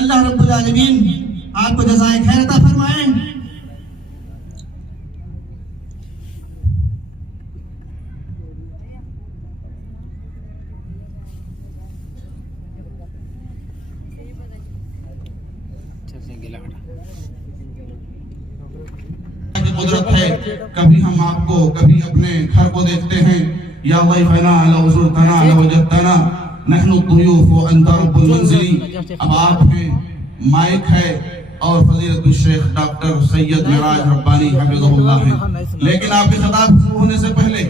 اللہ رب العالمین آپ کو جزائے خیر عطا فرمائیں۔ قدرت ہے، کبھی ہم آپ کو کبھی اپنے گھر کو دیکھتے ہیں، یا ضیفنا لو زرتنا لوجدتنا نحن الضیوف وانت رب المنزل۔ اب آپ ہیں، مائک ہے، اور فضیلت الشیخ ڈاکٹر سید معراج ربانی حفظہ اللہ ہیں۔ لیکن آپ کے خطاب شروع ہونے سے پہلے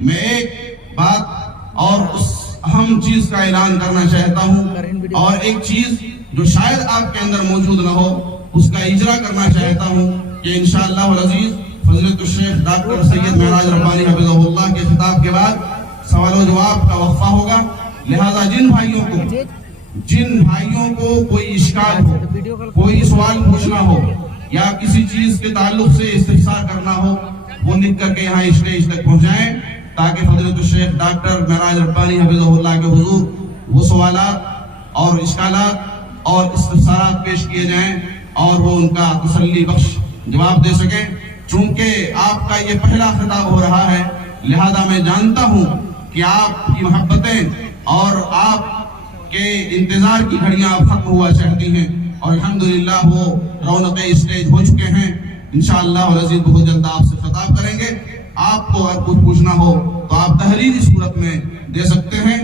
میں ایک بات اور اس اہم چیز کا اعلان کرنا چاہتا ہوں، اور ایک چیز جو شاید آپ کے اندر موجود نہ ہو اس کا اجرا کرنا چاہتا ہوں کہ انشاءاللہ العزیز فضیلت الشیخ ڈاکٹر سید معراج ربانی حفظہ اللہ کے خطاب کے بعد سوال و جواب کا وقفہ ہوگا۔ لہذا جن بھائیوں کو کوئی اشکال ہو، کوئی سوال پوچھنا ہو یا کسی چیز کے تعلق سے استفسار کرنا ہو، وہ لکھ کر کے یہاں اسٹیج تک پہنچائیں تاکہ فضیلت الشیخ ڈاکٹر معراج ربانی حفظہ اللہ کے حضور وہ سوالات اور اشکالات اور استفسارات پیش کیے جائیں اور وہ ان کا تسلی بخش جواب دے سکیں۔ چونکہ آپ کا یہ پہلا خطاب ہو رہا ہے، لہذا میں جانتا ہوں کہ آپ کی محبتیں اور آپ کے انتظار کی گھڑیاں اب ختم ہوا چاہتی ہیں، اور الحمدللہ وہ رونق اسٹیج ہو چکے ہیں۔ انشاءاللہ العزیز بہت جلد آپ سے خطاب کریں گے۔ آپ کو اگر کچھ پوچھنا ہو تو آپ تحریری صورت میں دے سکتے ہیں۔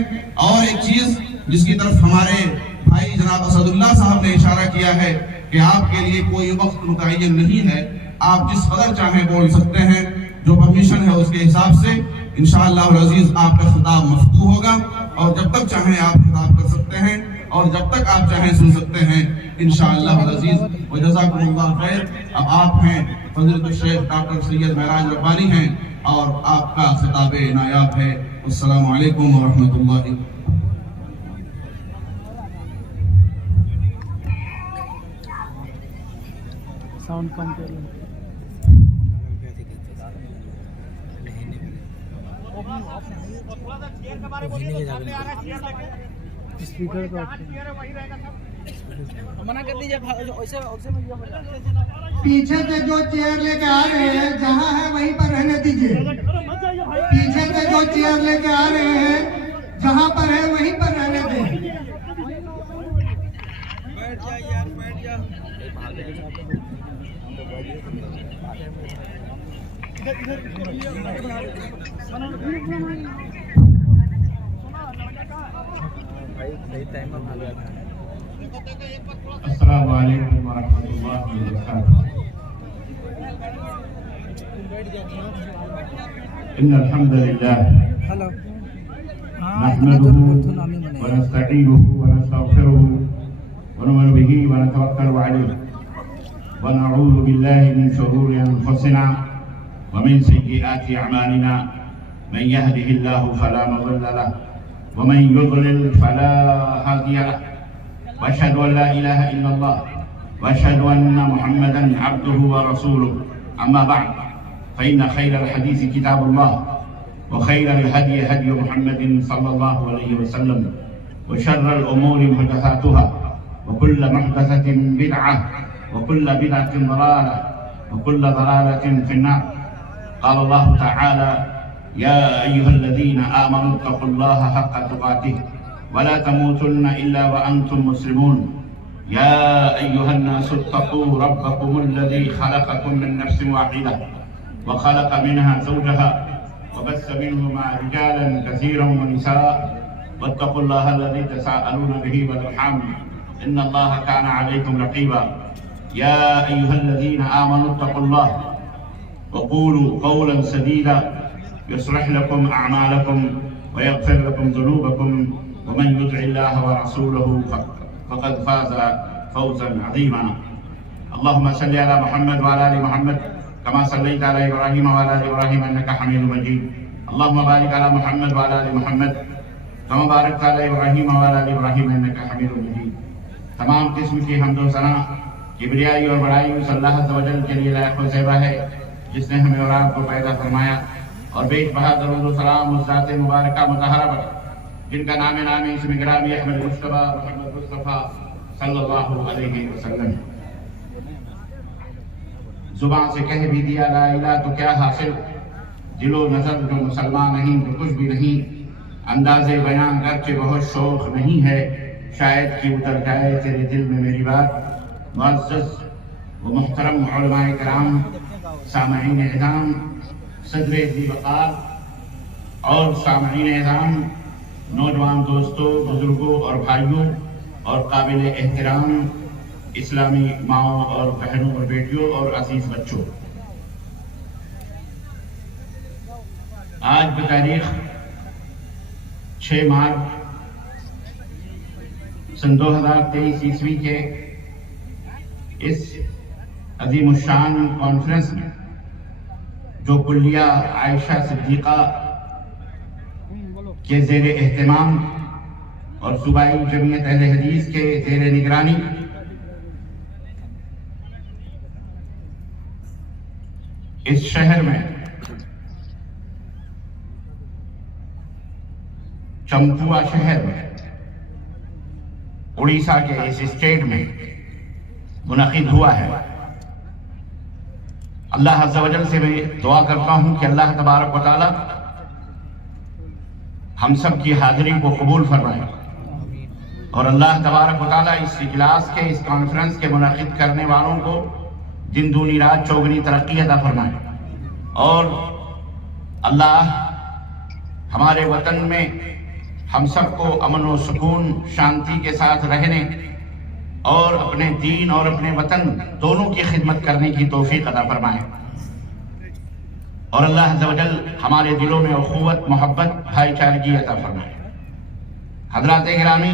اور ایک چیز جس کی طرف ہمارے بھائی جناب اسد اللہ صاحب نے اشارہ کیا ہے کہ آپ کے لیے کوئی وقت متعین نہیں ہے، آپ جس قدر چاہیں بول سکتے ہیں، جو پرمیشن ہے اس کے حساب سے انشاءاللہ العزیز آپ کا خطاب مفتوح ہوگا، اور جب تک چاہیں آپ خطاب کر سکتے ہیں اور جب تک آپ چاہیں سن سکتے ہیں انشاءاللہ العزیز۔ وجزاکم اللہ خیر۔ اب آپ ہیں فضیلت الشیخ ڈاکٹر سید معراج ربانی ہیں اور آپ کا خطاب نایاب ہے۔ السلام علیکم ورحمۃ اللہ۔ ساؤنڈ کم کر لیں۔ اسپیکر کا منع کر دیجیے۔ پیچھے سے جو چیئر لے کے آ رہے ہیں جہاں ہے وہیں پر رہنے دیجیے۔ پیچھے سے جو چیئر لے کے آ رہے ہیں جہاں پر ہے وہیں پر رہنے دیں۔ السلام علیکم ورحمۃ اللہ وبرکاتہ۔ ان الحمد للہ نحمده ونستعینه ونستغفره ونؤمن به ونتوکل علیہ ونعوذ باللہ من شرور انفسنا ومن سیئات اعمالنا، من يهده الله فلا مضل له ومن يضلل فلا هادي له، واشهد ان لا اله الا الله واشهد ان محمدا عبده ورسوله، اما بعد فان خير الحديث كتاب الله وخير الهدي هدي محمد صلى الله عليه وسلم، وشر الامور محدثاتها وكل محدثة بدعة وكل بدعة ضلالة وكل ضلالة في النار۔ قال الله تعالى: يا أيها الذين آمنوا اتقوا الله حق تقاته ولا تموتن إلا وأنتم مسلمون۔ يا أيها الناس اتقوا ربكم الذي خلقكم من نفس واحدة وخلق منها زوجها وبث منهما رجالا كثيرا ونساء، واتقوا الله الذي تساءلون به والأرحام إن الله كان عليكم رقيبا۔ يا أيها الذين آمنوا اتقوا الله وقولوا قولا سديدا يصلح لكم أعمالكم ويغفر لكم ذنوبكم، ومن يطع الله ورسوله فقد فاز فوزا عظيما۔ اللهم صل على محمد وعلى آل محمد كما صليت على إبراهيم وعلى آل إبراهيم إنك حميد مجيد۔ اللهم بارك على محمد وعلى آل محمد كما باركت على إبراهيم وعلى آل إبراهيم إنك حميد مجيد۔ تمام قسم کی حمد و ثنا کبریائی اور بڑائی اس اللہ عز و جل کے لیے لائق و زیبا ہے جس نے ہمیں اور آپ کو پیدا فرمایا، اور بے بہا درود و سلام اس ذات مبارکہ مطہرہ پر جن کا نام نامی اسم گرامی احمد مصطفیٰ محمد مصطفیٰ صلی اللہ علیہ وسلم. زبان سے کہہ بھی دیا لا الہ تو کیا حاصل، دل و نظر جو مسلمان نہیں تو کچھ بھی نہیں. انداز بیان گرچہ بہت شوق نہیں ہے، شاید کہ اتر جائے تیرے دل میں میری بات. معزز و محترم علماء کرام، سامعین اعظام، صدر ذی وقار اور سامعین اعظام، نوجوان دوستوں، بزرگوں اور بھائیوں اور قابل احترام اسلامی ماؤں اور بہنوں اور بیٹیوں اور عزیز بچوں، آج بتاریخ 6 مارچ سن 2023 عیسوی کے اس عظیم الشان کانفرنس میں جو کلیہ عائشہ صدیقہ کے زیر اہتمام اور صوبائی جمعیت اہل حدیث کے زیر نگرانی اس شہر میں چمپوا شہر میں اڑیسہ کے اس اسٹیٹ میں منعقد ہوا ہے. اللہ عز و جل سے میں دعا کرتا ہوں کہ اللہ تبارک و تعالی ہم سب کی حاضری کو قبول فرمائے، اور اللہ تبارک و تعالی اس اجلاس کے، اس کانفرنس کے منعقد کرنے والوں کو دن دونی رات چوگنی ترقی عطا فرمائے، اور اللہ ہمارے وطن میں ہم سب کو امن و سکون، شانتی کے ساتھ رہنے اور اپنے دین اور اپنے وطن دونوں کی خدمت کرنے کی توفیق عطا فرمائے، اور اللہ عز و جل ہمارے دلوں میں اخوت، محبت، بھائی چارگی عطا فرمائے. حضرات گرامی،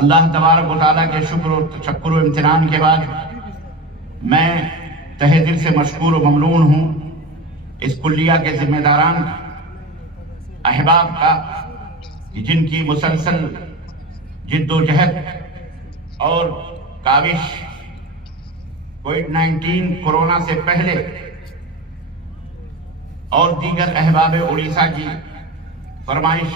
اللہ تبارک و تعالیٰ کے شکر و تشکر و امتنان کے بعد میں تہہ دل سے مشکور و ممنون ہوں اس کلیہ کے ذمہ داران احباب کا، جن کی مسلسل جد و جہد اور کاوش کووڈ-19 کورونا سے پہلے اور دیگر احباب اڑیسہ کی فرمائش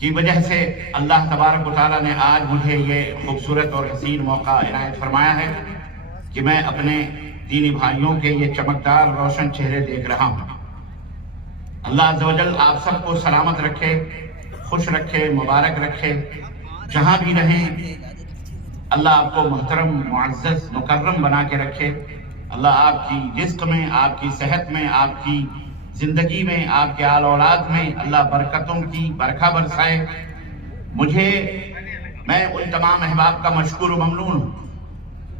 کی وجہ سے اللہ تبارک و تعالیٰ نے آج مجھے یہ خوبصورت اور حسین موقع عنایت فرمایا ہے کہ میں اپنے دینی بھائیوں کے یہ چمکدار روشن چہرے دیکھ رہا ہوں. اللہ عز و جل آپ سب کو سلامت رکھے، خوش رکھے، مبارک رکھے. جہاں بھی رہیں اللہ آپ کو محترم، معزز، مکرم بنا کے رکھے. اللہ آپ کی رزق میں، آپ کی صحت میں، آپ کی زندگی میں، آپ کے آل اولاد میں اللہ برکتوں کی برکھا برسائے. میں ان تمام احباب کا مشکور و ممنون ہوں.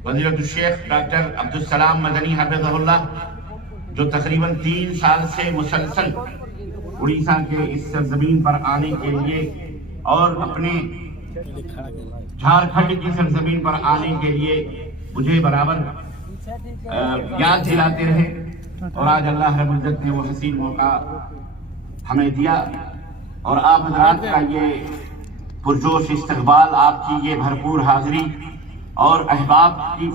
فضیلت الشیخ ڈاکٹر عبدالسلام مدنی حفظہ اللہ، جو تقریباً 3 سال سے مسلسل اڑیسہ کے اس سرزمین پر آنے کے لیے اور اپنے جھارکھنڈ کی سرزمین پر آنے کے لیے مجھے برابر یاد دلاتے رہے، اور آج اللہ رب العزت نے وہ حسین موقع ہمیں دیا، اور آپ حضرات کا یہ پرجوش استقبال، آپ کی یہ بھرپور حاضری اور احباب کی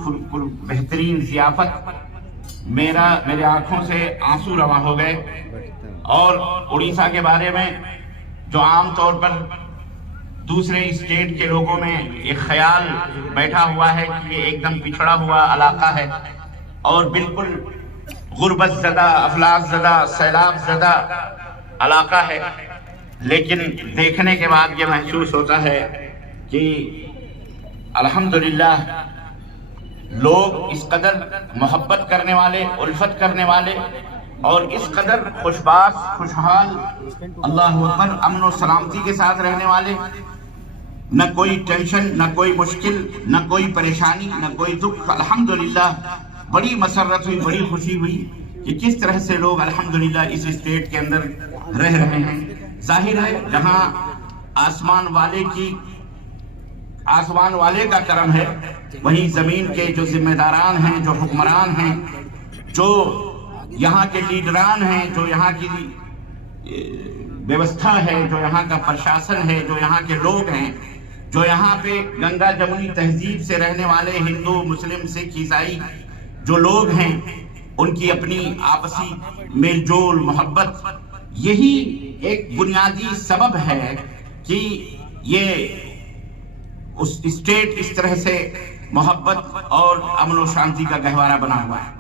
بہترین ضیافت میرے آنکھوں سے آنسو رواں ہو گئے. اور اڑیسہ کے بارے میں جو عام طور پر دوسرے اسٹیٹ کے لوگوں میں ایک خیال بیٹھا ہوا ہے کہ یہ ایک دم پچھڑا ہوا علاقہ ہے اور بالکل غربت زدہ، افلاس زدہ، سیلاب زدہ علاقہ ہے، لیکن دیکھنے کے بعد یہ محسوس ہوتا ہے کہ الحمدللہ لوگ اس قدر محبت کرنے والے، الفت کرنے والے اور اس قدر خوشباش، خوشحال، اللہ اکبر، امن و سلامتی کے ساتھ رہنے والے، نہ کوئی ٹینشن، نہ کوئی مشکل، نہ کوئی پریشانی، نہ کوئی دکھ. الحمدللہ بڑی مسرت ہوئی، بڑی خوشی ہوئی کہ کس طرح سے لوگ الحمدللہ اس اسٹیٹ کے اندر رہ رہے ہیں. ظاہر ہے جہاں آسمان والے کا کرم ہے، وہیں زمین کے جو ذمہ داران ہیں، جو حکمران ہیں، جو یہاں کے لیڈران ہیں، جو یہاں کی ویوستھا ہے، جو یہاں کا پرشاسن ہے، جو یہاں کے لوگ ہیں، جو یہاں پہ گنگا جمنی تہذیب سے رہنے والے ہندو، مسلم، سکھ، عیسائی جو لوگ ہیں، ان کی اپنی آپسی میل جول، محبت، یہی ایک بنیادی سبب ہے کہ یہ اس اسٹیٹ اس طرح سے محبت اور امن و شانتی کا گہوارہ بنا ہوا ہے۔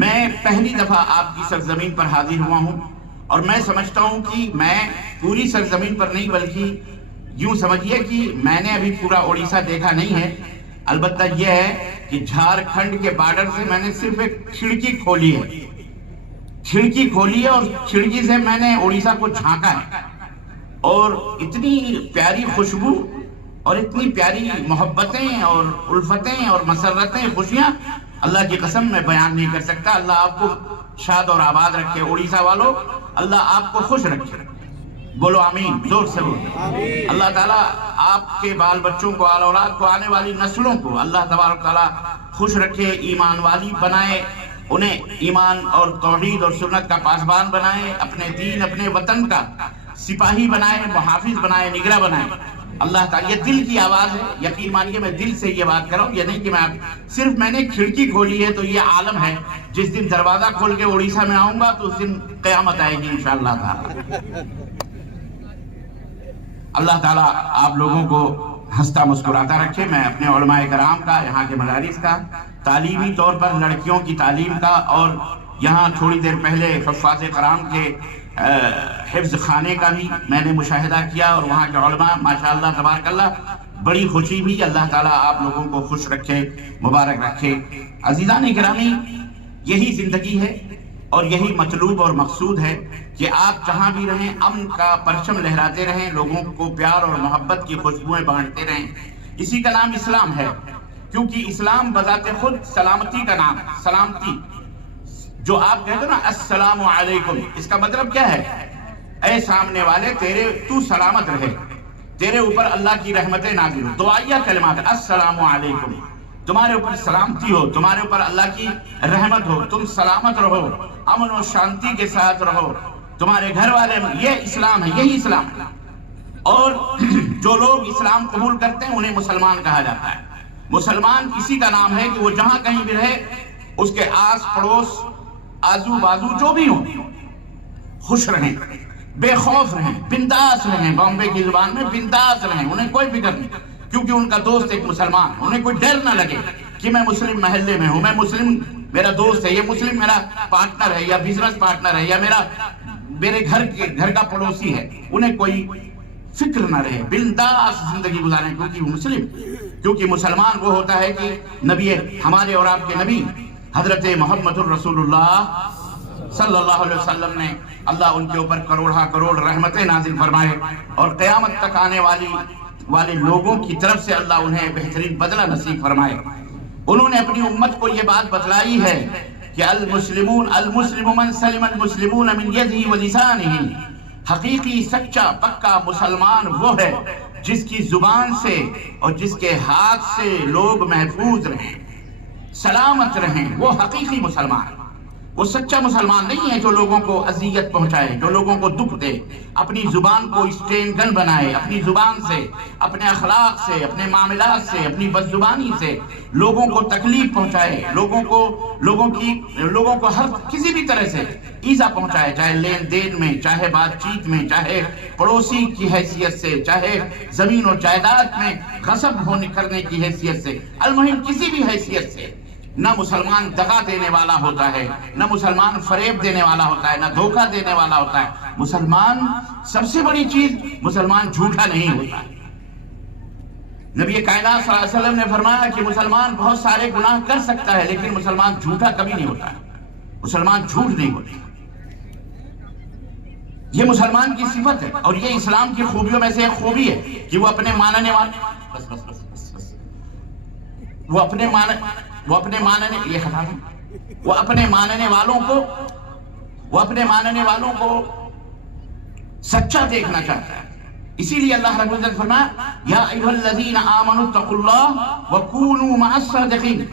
میں پہلی دفعہ آپ کی سرزمین پر حاضر ہوا ہوں، اور میں سمجھتا ہوں کہ میں پوری سرزمین پر نہیں بلکہ یوں سمجھیے کہ میں نے ابھی پورا اڑیسہ دیکھا نہیں ہے، البتہ یہ ہے کہ جھارکھنڈ کے بارڈر سے میں نے صرف ایک کھڑکی کھولی ہے اور کھڑکی سے میں نے اڑیسہ کو جھانکا ہے، اور اتنی پیاری خوشبو اور اتنی پیاری محبتیں اور الفتیں اور مسرتیں، خوشیاں، اللہ کی قسم میں بیان نہیں کر سکتا۔ اللہ آپ کو شاد اور آباد رکھے، اڑیسہ والوں، اللہ آپ کو خوش رکھے، بولو آمین، زور سے بولو۔ اللہ تعالیٰ آپ کے بال بچوں کو، آل اولاد کو، آنے والی نسلوں کو اللہ تبارک تعالیٰ خوش رکھے، ایمان والی بنائے، انہیں ایمان اور توحید اور سنت کا پاسبان بنائے، اپنے دین، اپنے وطن کا سپاہی بنائے، محافظ بنائے، نگراں بنائے۔ اللہ تعالیٰ، یہ دل کی آواز ہے، یقین مانیے میں دل سے یہ بات کر رہا ہوں، یہ نہیں کہ میں نے کھڑکی کھولی ہے تو یہ عالم ہے۔ جس دن دروازہ کھول کے اڑیسہ میں آؤں گا تو اس دن قیامت آئے گی انشاءاللہ تعالیٰ۔ اللہ تعالیٰ آپ لوگوں کو ہنستا مسکراتا رکھے۔ میں اپنے علماء کرام کا، یہاں کے مدارس کا، تعلیمی طور پر لڑکیوں کی تعلیم کا، اور یہاں تھوڑی دیر پہلے حفاظ کرام کے حفظ خانے کا بھی میں نے مشاہدہ کیا، اور وہاں کے علماء ماشاءاللہ تبارک اللہ، بڑی خوشی بھی۔ اللہ تعالیٰ آپ لوگوں کو خوش رکھے، مبارک رکھے۔ عزیزان گرامی، یہی زندگی ہے اور یہی مطلوب اور مقصود ہے کہ آپ جہاں بھی رہیں امن کا پرچم لہراتے رہیں، لوگوں کو پیار اور محبت کی خوشبوئیں بانٹتے رہیں۔ اسی کا نام اسلام ہے، کیونکہ اسلام بذات خود سلامتی کا نام ہے۔ سلامتی جو آپ کہتے نا السلام علیکم، اس کا مطلب کیا ہے؟ اے سامنے والے، تو سلامت رہے، تیرے اوپر اللہ کی رحمتیں نازل ہو۔ دعائیہ کلمات، السلام علیکم، تمہارے اوپر سلامتی ہو، تمہارے اوپر اللہ کی رحمت ہو، تم سلامت رہو، امن و شانتی کے ساتھ رہو، تمہارے گھر والے، یہ اسلام ہے، یہی اسلام ہے۔ اور جو لوگ اسلام قبول کرتے ہیں انہیں مسلمان کہا جاتا ہے۔ مسلمان اسی کا نام ہے کہ وہ جہاں کہیں بھی رہے، اس کے آس پڑوس، آزو بازو جو بھی ہوں، خوش رہیں، بے خوف رہیں، بنداس رہیں۔ بامبے کی زبان میں بنداس رہیں، انہیں کوئی فکر نہیں، کیونکہ ان کا دوست ایک مسلمان، انہیں کوئی ڈر نہ لگے کہ میں مسلم محلے میں ہوں، میں مسلم، میرا دوست ہے، یہ مسلم میرا پارٹنر ہے یا بزنس پارٹنر ہے یا میرے گھر کا پڑوسی ہے، انہیں کوئی فکر نہ رہے، بنداس زندگی گزاریں، کیونکہ مسلمان وہ ہوتا ہے کہ نبی، ہمارے اور آپ کے نبی حضرت محمد الرسول اللہ صلی اللہ علیہ وسلم نے، اللہ ان کے اوپر کروڑا کروڑ رحمتیں نازل فرمائے، اور قیامت تک آنے والے لوگوں کی طرف سے اللہ انہیں بہترین بدلہ نصیب فرمائے۔ انہوں نے اپنی امت کو یہ بات بتلائی ہے کہ المسلم من سلم المسلمون من یدہ و لسانہ، حقیقی سچا پکا مسلمان وہ ہے جس کی زبان سے اور جس کے ہاتھ سے لوگ محفوظ رہیں، سلامت رہیں، وہ حقیقی مسلمان۔ وہ سچا مسلمان نہیں ہے جو لوگوں کو اذیت پہنچائے، جو لوگوں کو دکھ دے، اپنی زبان کو اسٹین گن بنائے، اپنی زبان سے، اپنے اخلاق سے، اپنے معاملات سے، اپنی بد زبانی سے لوگوں کو تکلیف پہنچائے، لوگوں کو ہر کسی بھی طرح سے ایذا پہنچائے، چاہے لین دین میں، چاہے بات چیت میں، چاہے پڑوسی کی حیثیت سے، چاہے زمین و جائیداد میں غصب کرنے کی حیثیت سے، المہم کسی بھی حیثیت سے۔ نہ مسلمان دغا دینے والا ہوتا ہے، نہ مسلمان فریب دینے والا ہوتا ہے، نہ دھوکہ دینے والا ہوتا ہے۔ مسلمان، سب سے بڑی چیز، مسلمان جھوٹا نہیں ہوتا ہے۔ نبی کائنات صلی اللہ علیہ وسلم نے فرمایا کہ مسلمان بہت سارے گناہ کر سکتا ہے لیکن مسلمان جھوٹا کبھی نہیں ہوتا ہے، مسلمان جھوٹ نہیں ہوتا۔ یہ مسلمان کی صفت ہے، اور یہ اسلام کی خوبیوں میں سے ایک خوبی ہے کہ وہ اپنے ماننے والوں کو سچا دیکھنا چاہتا ہے۔ اسی لیے اللہ رب العزت فرمایا یا ایھا الذین آمنوا اتقوا اللہ وکونوا مع الصادقین،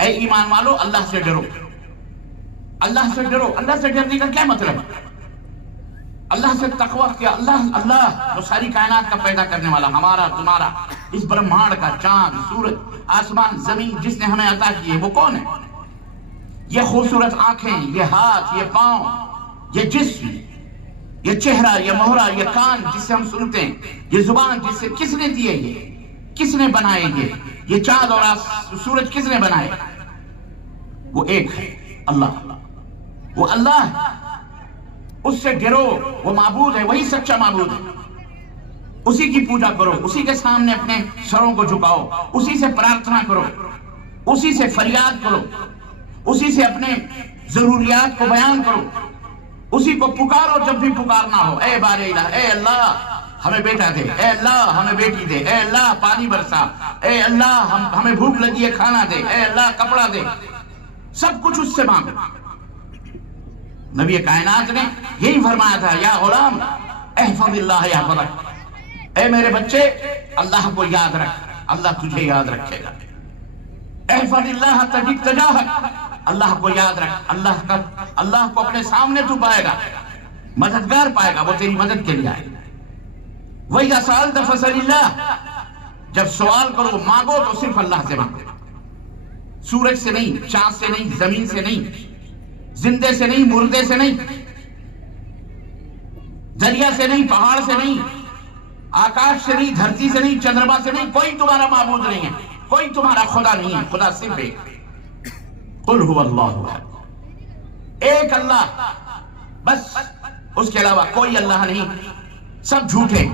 اے ایمان والو اللہ سے ڈرو، اللہ سے ڈرو۔ اللہ سے ڈرنے کا کیا مطلب ہے؟ اللہ سے تقوی کیا؟ اللہ جو ساری کائنات کا پیدا کرنے والا، ہمارا تمہارا، اس برہمانڈ کا، چاند، سورج، آسمان، زمین، جس نے ہمیں عطا کیے، وہ کون ہے؟ یہ خوبصورت آنکھیں، یہ ہاتھ، یہ پاؤں، یہ جسم، یہ چہرہ، یہ مہرہ، یہ کان جس سے ہم سنتے ہیں، یہ زبان جس سے کس نے دیے، یہ کس نے بنائے، یہ چاند اور سورج کس نے بنائے؟ وہ ایک ہے اللہ، وہ اللہ ہے، اس سے ڈرو، وہ معبود ہے، وہی سچا معبود ہے، اسی کی پوجا کرو، اسی کے سامنے اپنے سروں کو جھکاؤ، اسی سے پرارتھنا کرو، اسی سے فریاد کرو، اسی سے اپنے ضروریات کو بیان کرو، اسی کو پکارو جب بھی پکارنا ہو۔ اے بار الہ، اے اللہ ہمیں بیٹا دے، اے اللہ ہمیں بیٹی دے، اے اللہ پانی برسا، اے اللہ ہمیں بھوک لگی ہے کھانا دے، اے اللہ کپڑا دے، سب کچھ اس سے مانگو۔ نبی کائنات نے یہی فرمایا تھا، یا غلام احفظ اللہ یحفظک، اے میرے بچے اللہ کو یاد رکھ، اللہ تجھے یاد رکھے گا۔ احفظ اللہ تجد تجاہک، اللہ کو یاد رکھ، اللہ کو اپنے سامنے تو پائے گا، مددگار پائے گا، وہ تیری مدد کے لیے آئے گا۔ وَإِذَا سَأَلْتَ فَاسْأَلِ اللَّهَ، جب سوال کرو مانگو تو صرف اللہ سے مانگو، سورج سے نہیں، چاند سے نہیں، زمین سے نہیں، زندے سے نہیں، مردے سے نہیں، دریا سے نہیں، پہاڑ سے نہیں، آکاش سے نہیں، دھرتی سے نہیں، چندرما سے نہیں، کوئی تمہارا معبود نہیں ہے، کوئی تمہارا خدا نہیں ہے، خدا صرف ایک۔ قل هو اللہ احد، ایک اللہ بس، اس کے علاوہ کوئی اللہ نہیں، سب جھوٹے،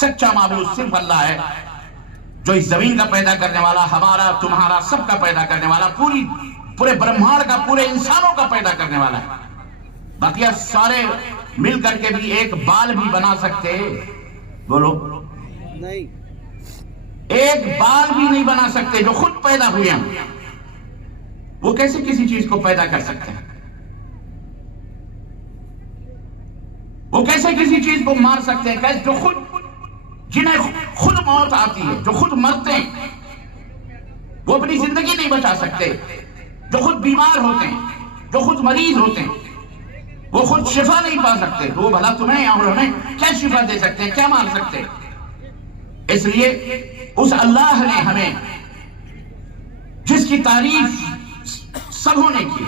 سچا معبود صرف اللہ ہے، جو اس زمین کا پیدا کرنے والا، ہمارا تمہارا سب کا پیدا کرنے والا، پورے برہمانڈ کا، پورے انسانوں کا پیدا کرنے والا ہے۔ باقی سارے مل کر کے بھی ایک بال بھی بنا سکتے، بولو نہیں، ایک بال بھی نہیں بنا سکتے جو خود پیدا ہوئے ہیں، وہ کیسے کسی چیز کو پیدا کر سکتے ہیں؟ وہ کیسے کسی چیز کو مار سکتے ہیں؟ جو جنہیں خود موت آتی ہے، جو خود مرتے ہیں، وہ اپنی زندگی نہیں بچا سکتے، جو خود بیمار ہوتے ہیں، جو خود مریض ہوتے ہیں، وہ خود شفا نہیں پا سکتے، تو وہ بھلا تمہیں اور ہمیں کیا شفا دے سکتے ہیں، کیا مار سکتے ہیں؟ اس لیے اس اللہ نے ہمیں، جس کی تعریف سبوں نے کی،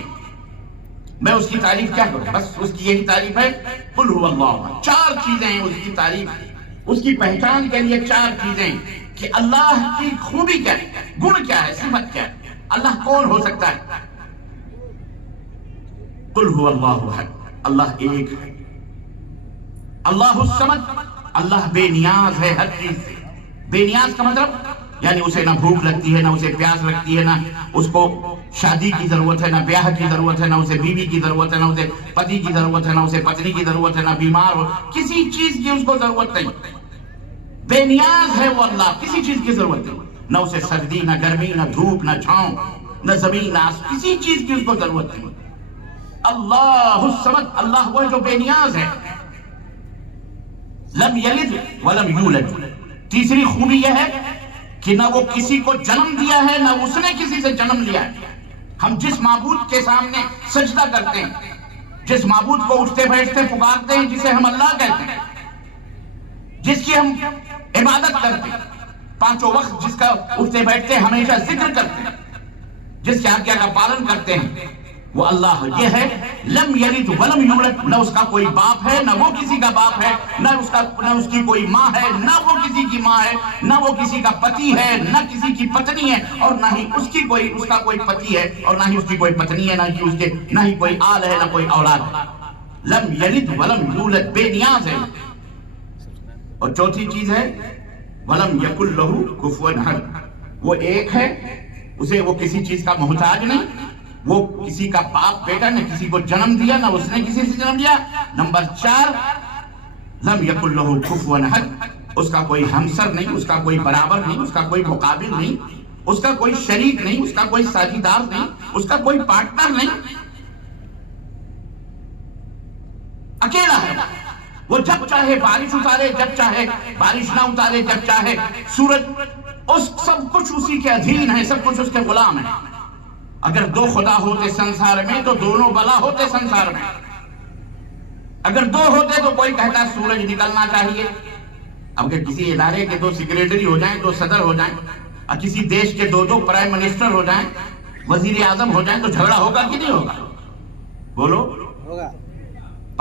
میں اس کی تعریف کیا کروں؟ بس اس کی یہی تعریف ہے، قل هو اللہ۔ چار چیزیں ہیں اس کی تعریف، اس کی پہچان کے لیے چار چیزیں کہ اللہ کی خوبی کیا ہے، گن کیا ہے، صفت کیا ہے، اللہ کون ہو سکتا ہے۔ قل هو اللہ احد، اللہ ایک ہے، اللہ الصمد، اللہ بے نیاز ہے ہر چیز سے۔ بے نیاز کا مطلب یعنی اسے نہ بھوک لگتی ہے، نہ اسے پیاس لگتی ہے، نہ اس کو شادی کی ضرورت ہے، نہ بیاہ کی ضرورت ہے، نہ اسے بیوی کی ضرورت ہے، نہ اسے پتی کی ضرورت ہے، نہ اسے پتنی کی ضرورت ہے، نہ بیمار ہو، کسی چیز کی اس کو ضرورت نہیں، بے نیاز ہے وہ اللہ، کسی چیز کی ضرورت نہیں، نہ اسے سردی، نہ گرمی، نہ دھوپ، نہ چھاؤں، نہ زمین، نہ کسی چیز کی اس کو ضرورت نہیں۔ اللہ الصمد، اللہ وہ جو بے نیاز ہے، لم یلد ولم یولد۔ تیسری خوبی یہ ہے کہ نہ وہ کسی کو جنم دیا ہے، نہ اس نے کسی سے جنم لیا ہے۔ ہم جس معبود کے سامنے سجدہ کرتے ہیں، جس معبود کو اٹھتے بیٹھتے پکارتے ہیں، جسے ہم اللہ کہتے ہیں، جس کی ہم عبادت کرتے ہیں، پانچوں وقت جس کا اٹھتے بیٹھتے ہمیشہ ذکر کرتے ہیں، جس کے آگیا کا پالن کرتے ہیں، وہ اللہ یہ ہے، لم یلد ولم یولد، نہ اس کا کوئی باپ ہے، نہ وہ کسی کا باپ ہے، نہ اس کی کوئی ماں ہے، نہ وہ کسی کی ماں ہے، نہ وہ کسی کا پتی ہے، نہ کسی کی پتنی ہے، اور نہ ہی اس کا کوئی پتی ہے، اور نہ ہی اس کی کوئی پتنی ہے، نہ ہی کوئی آل ہے، نہ کوئی اولاد ہے۔ لم یلد ولم یولد، بے نیاز ہے۔ اور چوتھی چیز ہے ولم یکن لہ کفوا احد، وہ ایک ہے، اسے وہ کسی چیز کا محتاج نہیں، وہ کسی کا باپ بیٹا، نہ کسی کو جنم دیا، نہ اس نے کسی سے جنم دیا۔ نمبر 4، لم یکن لہ کفوا احد، اس کا کوئی ہمسر نہیں، اس کا کوئی برابر نہیں، اس کا کوئی مقابل نہیں، اس کا کوئی شریک نہیں، اس کا کوئی ساجیدار نہیں، اس کا کوئی پارٹنر نہیں، اکیلا ہے وہ، جب چاہے بارش اتارے، جب چاہے بارش نہ اتارے، جب چاہے سورج، اس سب کچھ اسی کے ادھین ہے، سب کچھ اس کے غلام ہے۔ اگر دو خدا ہوتے سنسار میں تو دونوں بلا ہوتے سنسار میں، اگر دو ہوتے تو کوئی کہتا سورج نکلنا چاہیے۔ اب کہ کسی ادارے کے 2 سیکریٹری ہو جائیں، 2 صدر ہو جائیں، اور کسی دیش کے 2 پرائم منسٹر ہو جائیں، وزیر اعظم ہو جائیں، تو جھگڑا ہوگا کہ نہیں ہوگا؟ بولو، ہوگا۔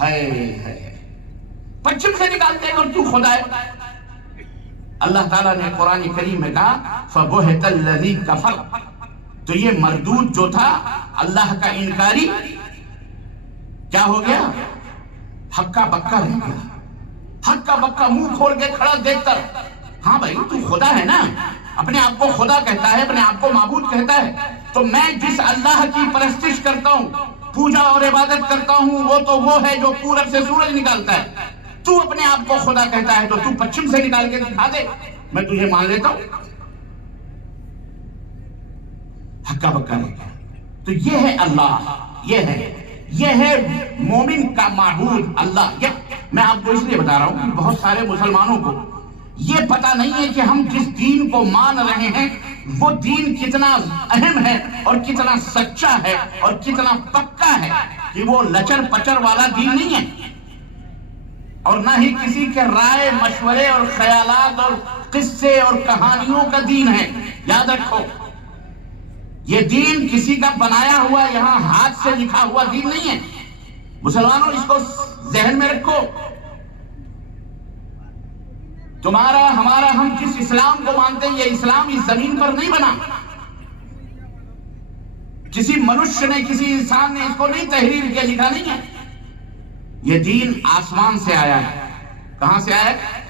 ہے پچھم سے نکالتے ہیں اور تو خدا ہے. اللہ تعالیٰ نے قرآن کریم میں کہا فَبُهِتَ الَّذِي كَفَرَ. تو یہ مردود جو تھا اللہ کا انکاری کیا ہو گیا؟ ہکا بکا رہ گیا. ہکا بکا منہ کھول کے کھڑا دیکھ کر ہاں بھائی تو خدا ہے نا, اپنے آپ کو خدا کہتا ہے, اپنے آپ کو معبود کہتا ہے. تو میں جس اللہ کی پرستش کرتا ہوں, پوجا اور عبادت کرتا ہوں, وہ تو وہ ہے جو پورب سے سورج نکالتا ہے. تو اپنے آپ کو خدا کہتا ہے تو تو پچھم سے نکال کے دکھا دے, میں تجھے مان لیتا ہوں. ہکا بکا رہ گیا. تو یہ ہے اللہ, یہ ہے مومن کا معبود اللہ. میں آپ کو اس لیے بتا رہا ہوں کہ بہت سارے مسلمانوں کو یہ پتا نہیں ہے کہ ہم جس دین کو مان رہے ہیں وہ دین کتنا اہم ہے اور کتنا سچا ہے اور کتنا پکا ہے, کہ وہ لچر پچر والا دین نہیں ہے, اور نہ ہی کسی کے رائے مشورے اور خیالات اور قصے اور کہانیوں کا دین ہے. یاد رکھو, یہ دین کسی کا بنایا ہوا یہاں ہاتھ سے لکھا ہوا دین نہیں ہے. مسلمانوں اس کو ذہن میں رکھو. تمہارا ہمارا ہم جس اسلام کو مانتے ہیں یہ اسلام اس زمین پر نہیں بنا. کسی منشیہ نے, کسی انسان نے اس کو نہیں تحریر کیا, لکھا نہیں ہے. یہ دین آسمان سے آیا ہے. کہاں سے آیا ہے؟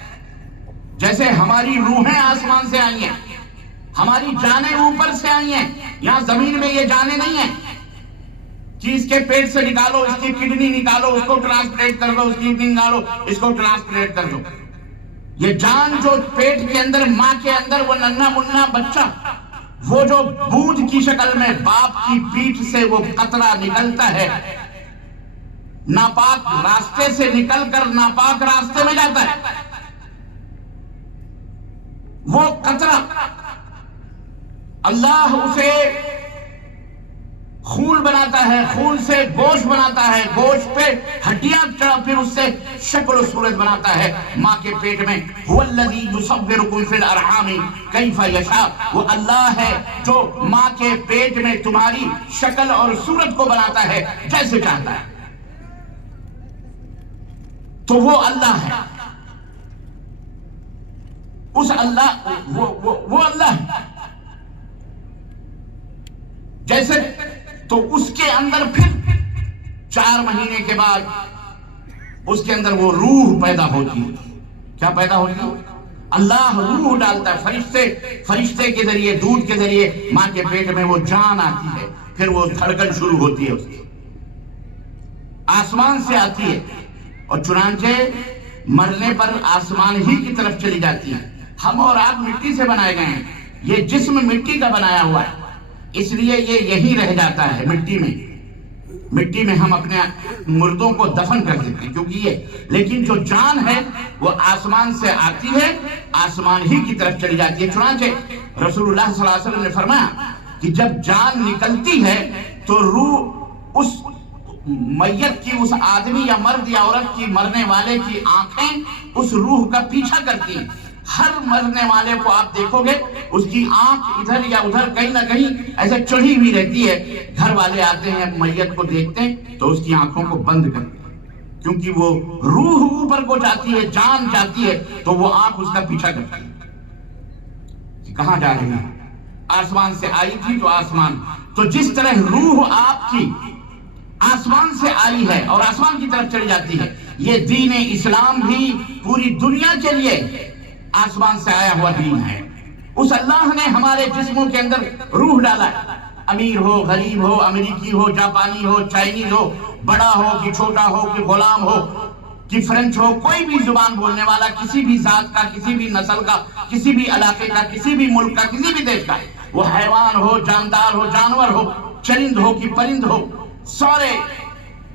جیسے ہماری روحیں آسمان سے آئی ہیں, ہماری جانیں اوپر سے آئی ہیں. یہاں زمین میں یہ جانیں نہیں ہیں کہ اس کے پیٹ سے نکالو, اس کی کڈنی نکالو, اس کو ٹرانسپلانٹ کر دو, اس کی کڈنی نکالو, اس کو ٹرانسپلانٹ کر دو. یہ جان جو پیٹ کے اندر, ماں کے اندر, وہ ننھا منھا بچہ, وہ جو بوند کی شکل میں باپ کی پیٹھ سے وہ قطرہ نکلتا ہے, ناپاک راستے سے نکل کر ناپاک راستے میں جاتا ہے. وہ قطرہ اللہ اسے خون بناتا ہے, خون سے گوشت بناتا ہے, گوشت پہ ہڈیاں چڑھا, پھر اس سے شکل و صورت بناتا ہے ماں کے پیٹ میں. هو الذی یصورکم فی الارحام کیف یشاء. وہ اللہ ہے جو ماں کے پیٹ میں تمہاری شکل اور صورت کو بناتا ہے جیسے چاہتا ہے. تو وہ اللہ ہے, اس اللہ وہ اللہ ہے جیسے. تو اس کے اندر پھر 4 مہینے کے بعد اس کے اندر وہ روح پیدا ہوتی ہے. کیا پیدا ہوتی ہے؟ اللہ روح ڈالتا ہے فرشتے کے ذریعے, دودھ کے ذریعے ماں کے پیٹ میں وہ جان آتی ہے, پھر وہ دھڑکن شروع ہوتی ہے اس کی, آسمان سے آتی ہے, اور چنانچہ مرنے پر آسمان ہی کی طرف چلی جاتی ہے. ہم اور آپ مٹی سے بنائے گئے ہیں, یہ جسم مٹی کا بنایا ہوا ہے, اس لیے یہ یہی رہ جاتا ہے مٹی میں ہم اپنے مردوں کو دفن کر دیتے ہیں کیونکہ یہ. لیکن جو جان ہے وہ آسمان سے آتی ہے, آسمان ہی کی طرف چلی جاتی ہے. چنانچہ رسول اللہ صلی اللہ علیہ وسلم نے فرمایا کہ جب جان نکلتی ہے تو روح اس میت کی, اس آدمی یا مرد یا عورت کی, مرنے والے کی آنکھیں اس روح کا پیچھا کرتی ہیں. ہر مرنے والے کو آپ دیکھو گے اس کی آنکھ ادھر یا ادھر کہیں نہ کہیں ایسے چڑھی ہوئی رہتی ہے. گھر والے آتے ہیں, میت کو دیکھتے ہیں تو اس کی آنکھوں کو بند کرتے ہیں, کیونکہ وہ روح اوپر کو جاتی ہے, جان جاتی ہے, تو وہ آنکھ اس کا پیچھا کرتی ہے. کہاں جا رہی ہے؟ آسمان سے آئی تھی تو آسمان. تو جس طرح روح آپ کی آسمان سے آئی ہے اور آسمان کی طرف چلی جاتی ہے, یہ دین اسلام بھی پوری دنیا کے لیے آسمان سے آیا ہوا دین ہے. اس اللہ نے ہمارے جسموں کے اندر روح ڈالا ہے. امیر ہو, غریب ہو, امریکی ہو, جاپانی ہو, چائنیز ہو, بڑا ہو کہ چھوٹا ہو کہ غلام ہو کہ فرنچ ہو, کوئی بھی زبان بولنے والا, کسی بھی ذات کا, کسی بھی نسل کا, کسی بھی علاقے کا, کسی بھی ملک کا, کسی بھی دیش کا, وہ حیوان ہو, جاندار ہو, جانور ہو, چرند ہو کہ پرند ہو, سارے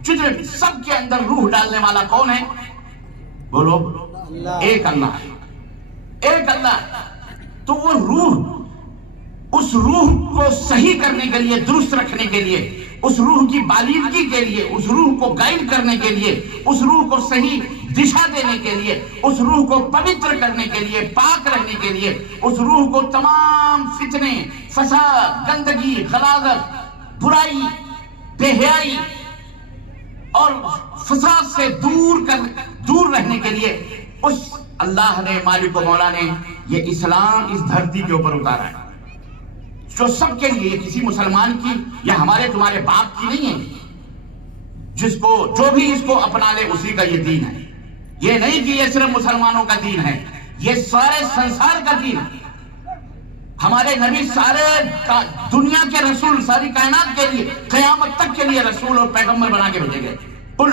جتنے بھی, سب کے اندر روح ڈالنے والا کون ہے؟ بولو, ایک اللہ ہے, ایک اللہ. تو وہ روح, اس روح کو صحیح کرنے کے لیے, درست رکھنے کے لیے, اس روح کی بالیدگی کے لیے, اس روح کو گائیڈ کرنے کے لیے, اس روح کو صحیح دشا دینے کے لیے, اس روح کو پوتر کرنے کے لیے, پاک رہنے کے لیے, اس روح کو تمام فتنے, فساد, گندگی, غلاظت, برائی, بے حیائی اور فساد سے دور رہنے کے لیے اس اللہ نے، مالک و مولا نے یہ اسلام اس دھرتی کے اوپر اتارا ہے، جو سب کے لیے، کسی مسلمان کی یا ہمارے تمہارے باپ کی نہیں ہے، جو بھی اس کو اپنا لے اسی کا یہ دین ہے۔ یہ نہیں کہ یہ صرف مسلمانوں کا دین ہے، یہ سارے سنسار کا دین ہے۔ ہمارے نبی سارے دنیا کے رسول، ساری کائنات کے لیے، قیامت تک کے لیے رسول اور پیغمبر بنا کے بھیجے گئے۔ قل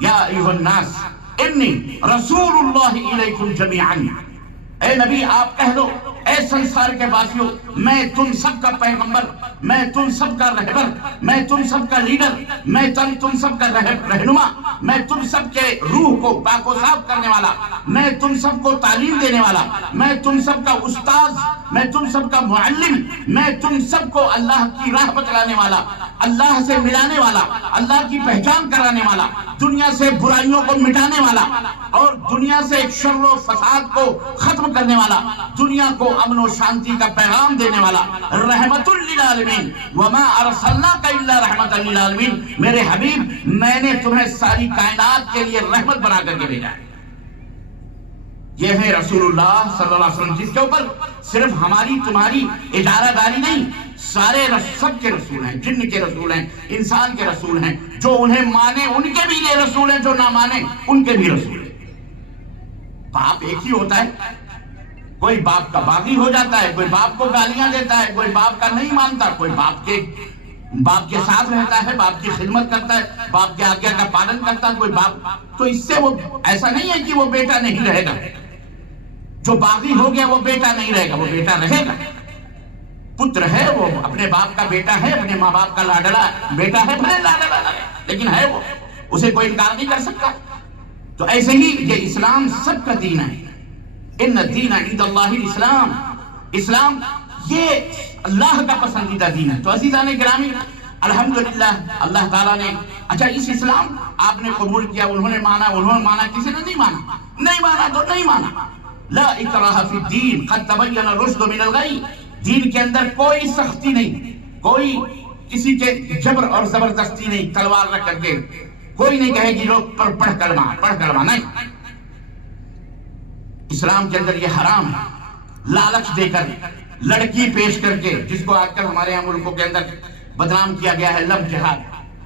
یا ایھا الناس انی رسول اللہ الیکم جمیعا، اے نبی آپ کہہ دو، اے سنسار کے باسیوں، میں تم سب کا پیغمبر، میں تم سب کا رہبر، میں تم سب کا لیڈر، میں تم سب کا رہنما، میں تم سب کے روح کو پاک و صاف کرنے والا، میں تم سب کو تعلیم دینے والا، میں تم سب کا استاذ، میں تم سب کا معلم، میں تم سب کو اللہ کی راہ بتلانے والا، اللہ سے ملانے والا، اللہ کی پہچان کرانے والا، دنیا سے برائیوں کو مٹانے والا اور دنیا سے شر و فساد کو ختم کرنے والا، دنیا کو امن و شانتی کا پیغام دینے والا، رحمت للعالمین، وما ارسلناک الا رحمت للعالمین، میرے حبیب میں نے تمہیں ساری کائنات کے لیے رحمت بنا کر کے بھیجا ہے۔ یہ ہے رسول اللہ صلی اللہ علیہ وسلم، جس کے اوپر صرف ہماری تمہاری اجارہ داری نہیں، سارے سب کے رسول ہیں، جن کے رسول ہیں، انسان کے رسول ہیں، جو انہیں مانے ان کے بھی یہ رسول ہیں، جو نہ مانے ان کے بھی رسول ہیں۔ باپ ایک ہی ہوتا ہے، کوئی باپ کا باغی ہو جاتا ہے، کوئی باپ کو گالیاں دیتا ہے، کوئی باپ کا نہیں مانتا، کوئی باپ کے ساتھ رہتا ہے، باپ کی خدمت کرتا ہے، باپ کے آگیا کا پالن کرتا ہے، کوئی باپ، تو اس سے وہ ایسا نہیں ہے کہ وہ بیٹا نہیں رہے گا، جو باغی ہو گیا وہ بیٹا نہیں رہے گا، وہ بیٹا رہے گا، پتر ہے، وہ اپنے باپ کا بیٹا ہے، اپنے ماں باپ کا لاڈلا بیٹا ہے، بھلے لاڈلا لیکن ہے، وہ اسے کوئی انکار نہیں کر سکتا۔ تو ایسے ہی یہ اسلام سب کا دین ہے، ان الدین عند اللہ الاسلام، اسلام یہ اللہ کا پسندیدہ دین ہے۔ تو عزیزان گرامی، الحمدللہ اللہ تعالیٰ نے، اچھا اس اسلام آپ نے قبول کیا، انہوں نے مانا، کسی نے نہیں مانا تو نہیں مانا۔ لا اکراہ فی الدین قد تبین الرشد من الغی، دین کے اندر کوئی سختی نہیں، کوئی کسی کے جبر اور زبردستی نہیں، تلوار رکھ کر کے کوئی نہیں کہے گی لوگ پڑھ کلمہ نہیں۔ اسلام کے اندر یہ حرام ہے، لالچ دے کر، لڑکی پیش کر کے، جس کو آج کل ہمارے یہاں ملکوں کے اندر بدنام کیا گیا ہے، لو جہاد،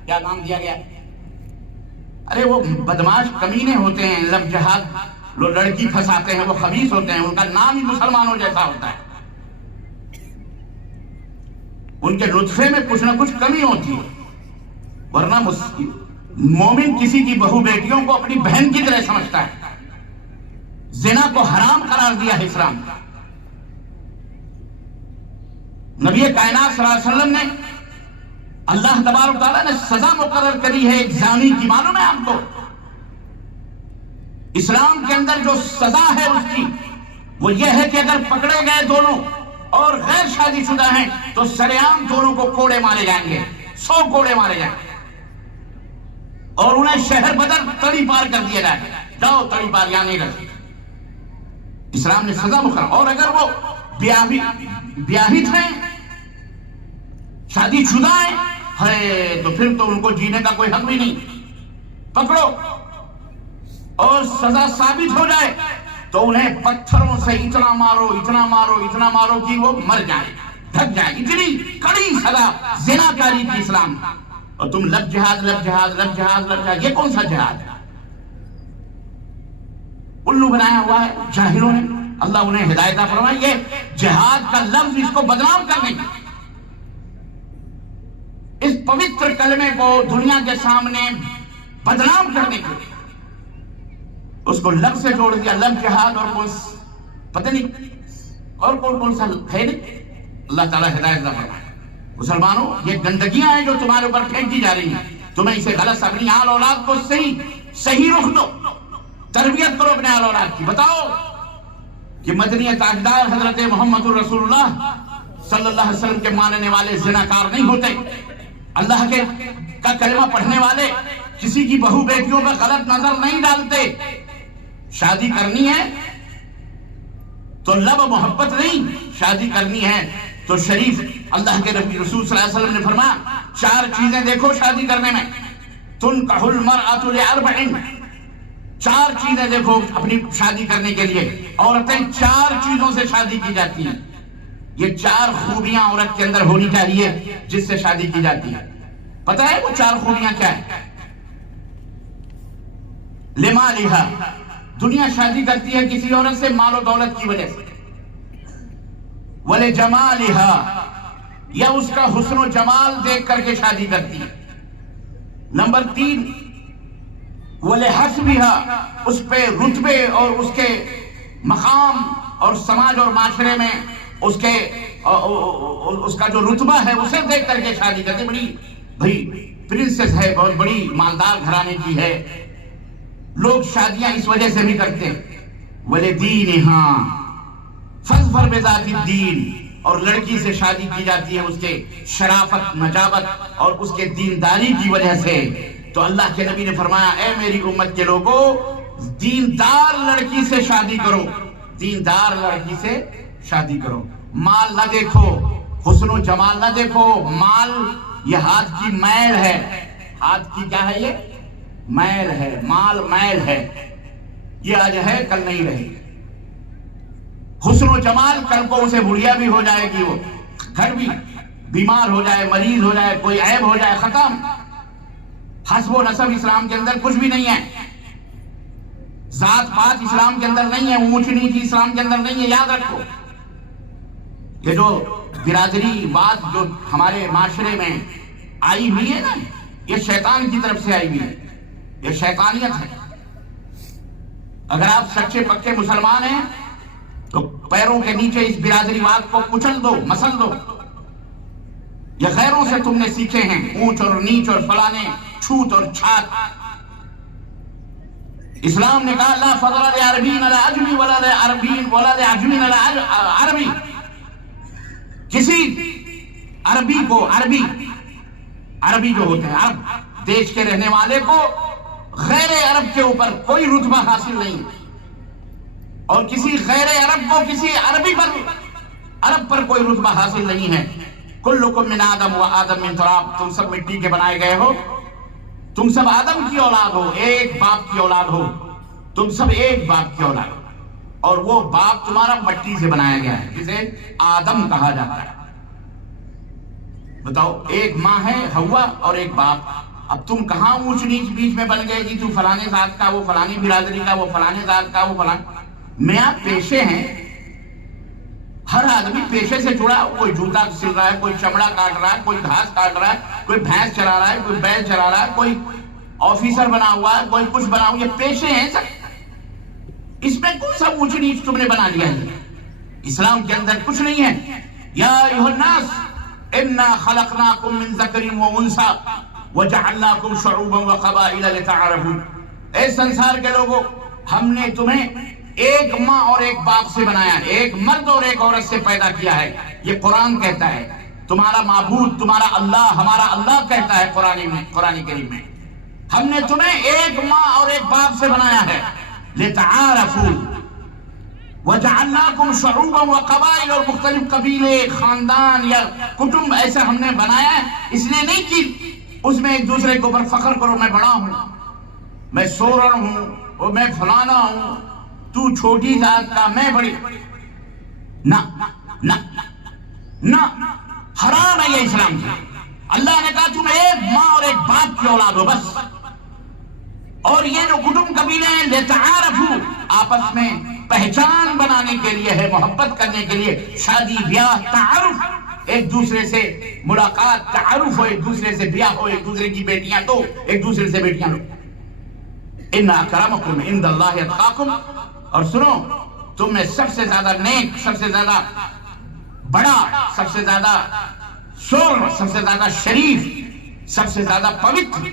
کیا نام دیا گیا؟ ارے وہ بدماش کمینے ہوتے ہیں، لو جہاد، لوگ لڑکی پھنساتے ہیں، وہ خبیث ہوتے ہیں، ان کا نام ہی مسلمانوں جیسا ہوتا ہے، ان کے لطفے میں کچھ نہ کچھ کمی ہوتی ہے، ورنہ مومن کسی کی بہو بیٹیوں کو اپنی بہن کی طرح سمجھتا ہے۔ زنا کو حرام قرار دیا ہے اسلام۔ نبی کائنات صلی اللہ علیہ وسلم نے، اللہ تبارک و تعالیٰ نے سزا مقرر کری ہے ایک زانی کی، معلوم ہے آپ کو؟ اسلام کے اندر جو سزا ہے اس کی، وہ یہ ہے کہ اگر پکڑے گئے دونوں اور غیر شادی شدہ ہیں تو سرعام دونوں کو کوڑے مارے جائیں گے، 100 کوڑے مارے جائیں گے، اور انہیں شہر بدر تڑی پار کر دیا جائے گا، جاؤ تڑی پار، یہاں نہیں رہتے۔ اسلام نے سزا مقرر، اور اگر وہ بیاہت ہیں، شادی شدہ ہیں تو پھر تو ان کو جینے کا کوئی حق بھی نہیں، پکڑو اور سزا ثابت ہو جائے تو انہیں پتھروں سے اتنا مارو کہ وہ مر جائیں، تھک جائیں، اتنی کڑی سزا زنا کاری کی اسلام۔ اور تم لب جہاد، یہ کون سا جہاد ہے؟ الو بنایا ہوا ہے جاہلوں نے، اللہ انہیں ہدایت فرمائے۔ یہ جہاد کا لفظ اس کو بدنام کرنے کی، اس پوتر کلمے کو دنیا کے سامنے بدنام کرنے کی، اس کو لفظ سے جوڑ دیا، لب جہاد اور کون پتہ نہیں اور کون سا ہے نہیں۔ اللہ تعالیٰ ہدایت فرمائے۔ مسلمانوں، یہ گندگیاں ہیں جو تمہارے اوپر پھینکی جا رہی ہیں، تمہیں اسے غلط، اپنی آل اولاد کو صحیح رخ دو، تربیت کرو اپنے آل اولاد کی۔ بتاؤ کہ مدنی تاجدار حضرت محمد رسول اللہ صلی اللہ علیہ وسلم کے ماننے والے زناکار نہیں ہوتے، اللہ کا کلمہ پڑھنے والے کسی کی بہو بیٹیوں پر غلط نظر نہیں ڈالتے۔ شادی کرنی ہے تو لب محبت نہیں، شادی کرنی ہے تو شریف، اللہ کے نبی رسول صلی اللہ علیہ وسلم نے فرمایا 4 چیزیں دیکھو شادی کرنے میں، تنکح المرأة لأربع، 4 چیزیں دیکھو اپنی شادی کرنے کے لیے، عورتیں 4 چیزوں سے شادی کی جاتی ہیں. یہ 4 خوبیاں عورت کے اندر ہونی چاہیے جس سے شادی کی جاتی ہے. پتہ ہے وہ 4 خوبیاں کیا ہیں؟ لمالہا، دنیا شادی کرتی ہے کسی عورت سے مال و دولت کی وجہ سے. ولجمالہا، یا اس کا حسن و جمال دیکھ کر کے شادی کرتی ہے. نمبر 3 ولحسبہا، اس پہ رتبے اور اس کے مقام اور سماج اور معاشرے میں اس کا جو رتبہ ہے اسے دیکھ کر کے شادی کرتے. بڑی پرنسس ہے، بہت بڑی مالدار گھرانے کی ہے. لوگ شادیاں اس وجہ سے بھی کرتے ہیں. ولدینہا فاظفر بذات الدین، اور لڑکی سے شادی کی جاتی ہے اس کے شرافت، نجابت اور اس کے دینداری کی وجہ سے. تو اللہ کے نبی نے فرمایا اے میری امت کے لوگوں، دیندار لڑکی سے شادی کرو، دیندار لڑکی سے شادی کرو. مال نہ دیکھو، حسن و جمال نہ دیکھو. مال یہ ہاتھ کی میل ہے. ہاتھ کی کیا ہے؟ یہ میل ہے. مال میل ہے، یہ آج ہے کل نہیں رہے. حسن و جمال کل کو اسے بڑھیا بھی ہو جائے گی، وہ گھر بھی بیمار ہو جائے، مریض ہو جائے، کوئی عیب ہو جائے، ختم. حسب و نسب اسلام کے اندر کچھ بھی نہیں ہے. ذات پات اسلام کے اندر نہیں ہے. اونچ نیچ اسلام کے اندر نہیں ہے. یاد رکھو، یہ جو برادری بات جو ہمارے معاشرے میں آئی ہوئی ہے نا، یہ شیطان کی طرف سے آئی ہوئی ہے. یہ شیطانیت ہے. اگر آپ سچے پکے مسلمان ہیں تو پیروں کے نیچے اس برادری واد کو کچل دو، مسل دو. یہ غیروں سے تم نے سیکھے ہیں، اونچ اور نیچ اور فلانے، چھوت اور چھات. اسلام نے کہا لا فضل لعربین علی عجمی ولا لعربین ولا لعجمین علی عربی. کسی عربی کو، عربی جو ہوتے ہیں عرب دیش کے رہنے والے کو غیر عرب کے اوپر کوئی رتبہ حاصل نہیں، اور کسی غیر عرب کو کسی عرب پر کوئی رتبہ حاصل نہیں ہے. کلکم من آدم و آدم من تراب، تم سب مٹی کے بنائے گئے ہو. تم سب آدم کی اولاد ہو، ایک باپ کی اولاد ہو. تم سب ایک باپ کی اولاد ہو، اور وہ باپ تمہارا مٹی سے بنایا گیا ہے جسے آدم کہا جاتا ہے. بتاؤ، ایک ماں ہے ہوا اور ایک باپ. اب تم کہاں اونچ نیچ بیچ میں بن گئے جی تو فلانے ذات کا، وہ فلانی برادری کا، وہ فلانے ذات کا، وہ فلانے. میاں پیشے ہیں. ہر آدمی پیشے سے جڑا. کوئی جوتا سل رہا ہے، کوئی چمڑا کاٹ رہا ہے، کوئی گھاس کاٹ رہا ہے، کوئی بھینس چلا رہا ہے، کوئی بیل چلا رہا ہے، کوئی آفیسر بنا ہوا ہے، کوئی کچھ بنا ہوا. یہ پیشے ہیں سب. اس میں کون سا اونچ نیچ تم نے بنا لیا ہے؟ اسلام کے اندر کچھ نہیں ہے. یا ایھا الناس انا خلقناکم من ذکر و انثی وجعلناکم شعوبا وقبائل لتعارفوا. اے سنسار کے لوگوں، ہم نے تمہیں ایک ماں اور ایک باپ سے بنایا، ایک مرد اور ایک عورت سے پیدا کیا ہے. یہ قرآن کہتا ہے. تمہارا معبود، تمہارا اللہ، ہمارا اللہ کہتا ہے قرآن کریم میں ہم نے تمہیں ایک ماں اور ایک باپ سے بنایا ہے. لتعارفوا وجعلناکم شعوبا وقبائل، اور مختلف قبیلے، خاندان یا کٹمب ایسا ہم نے بنایا ہے. اس لیے نہیں کہ اس میں ایک دوسرے کے اوپر فخر کرو، میں بڑا ہوں، میں سورن ہوں، اور میں فلانا ہوں، تو چھوٹی ذات کا، میں بڑی. نہ نہ نہ، حرام ہے یہ اسلام سے. اللہ نے کہا تم ایک ماں اور ایک باپ کی اولاد ہو بس. اور یہ جو کٹمب قبیلے ہیں لتعارفوا، آپس میں پہچان بنانے کے لیے ہے، محبت کرنے کے لیے. شادی بیاہ تعارف، ایک دوسرے سے ملاقات، تعارف ہو، ایک دوسرے سے بیاہ ہو، ایک دوسرے کی بیٹیاں دو، ایک دوسرے سے بیٹیاں لو. ان اکرمکم عند اللہ اتقاکم. اور سنو، تم میں سب سے زیادہ نیک، سب سے زیادہ بڑا، سب سے زیادہ سر، سب سے زیادہ شریف، سب سے زیادہ پوتر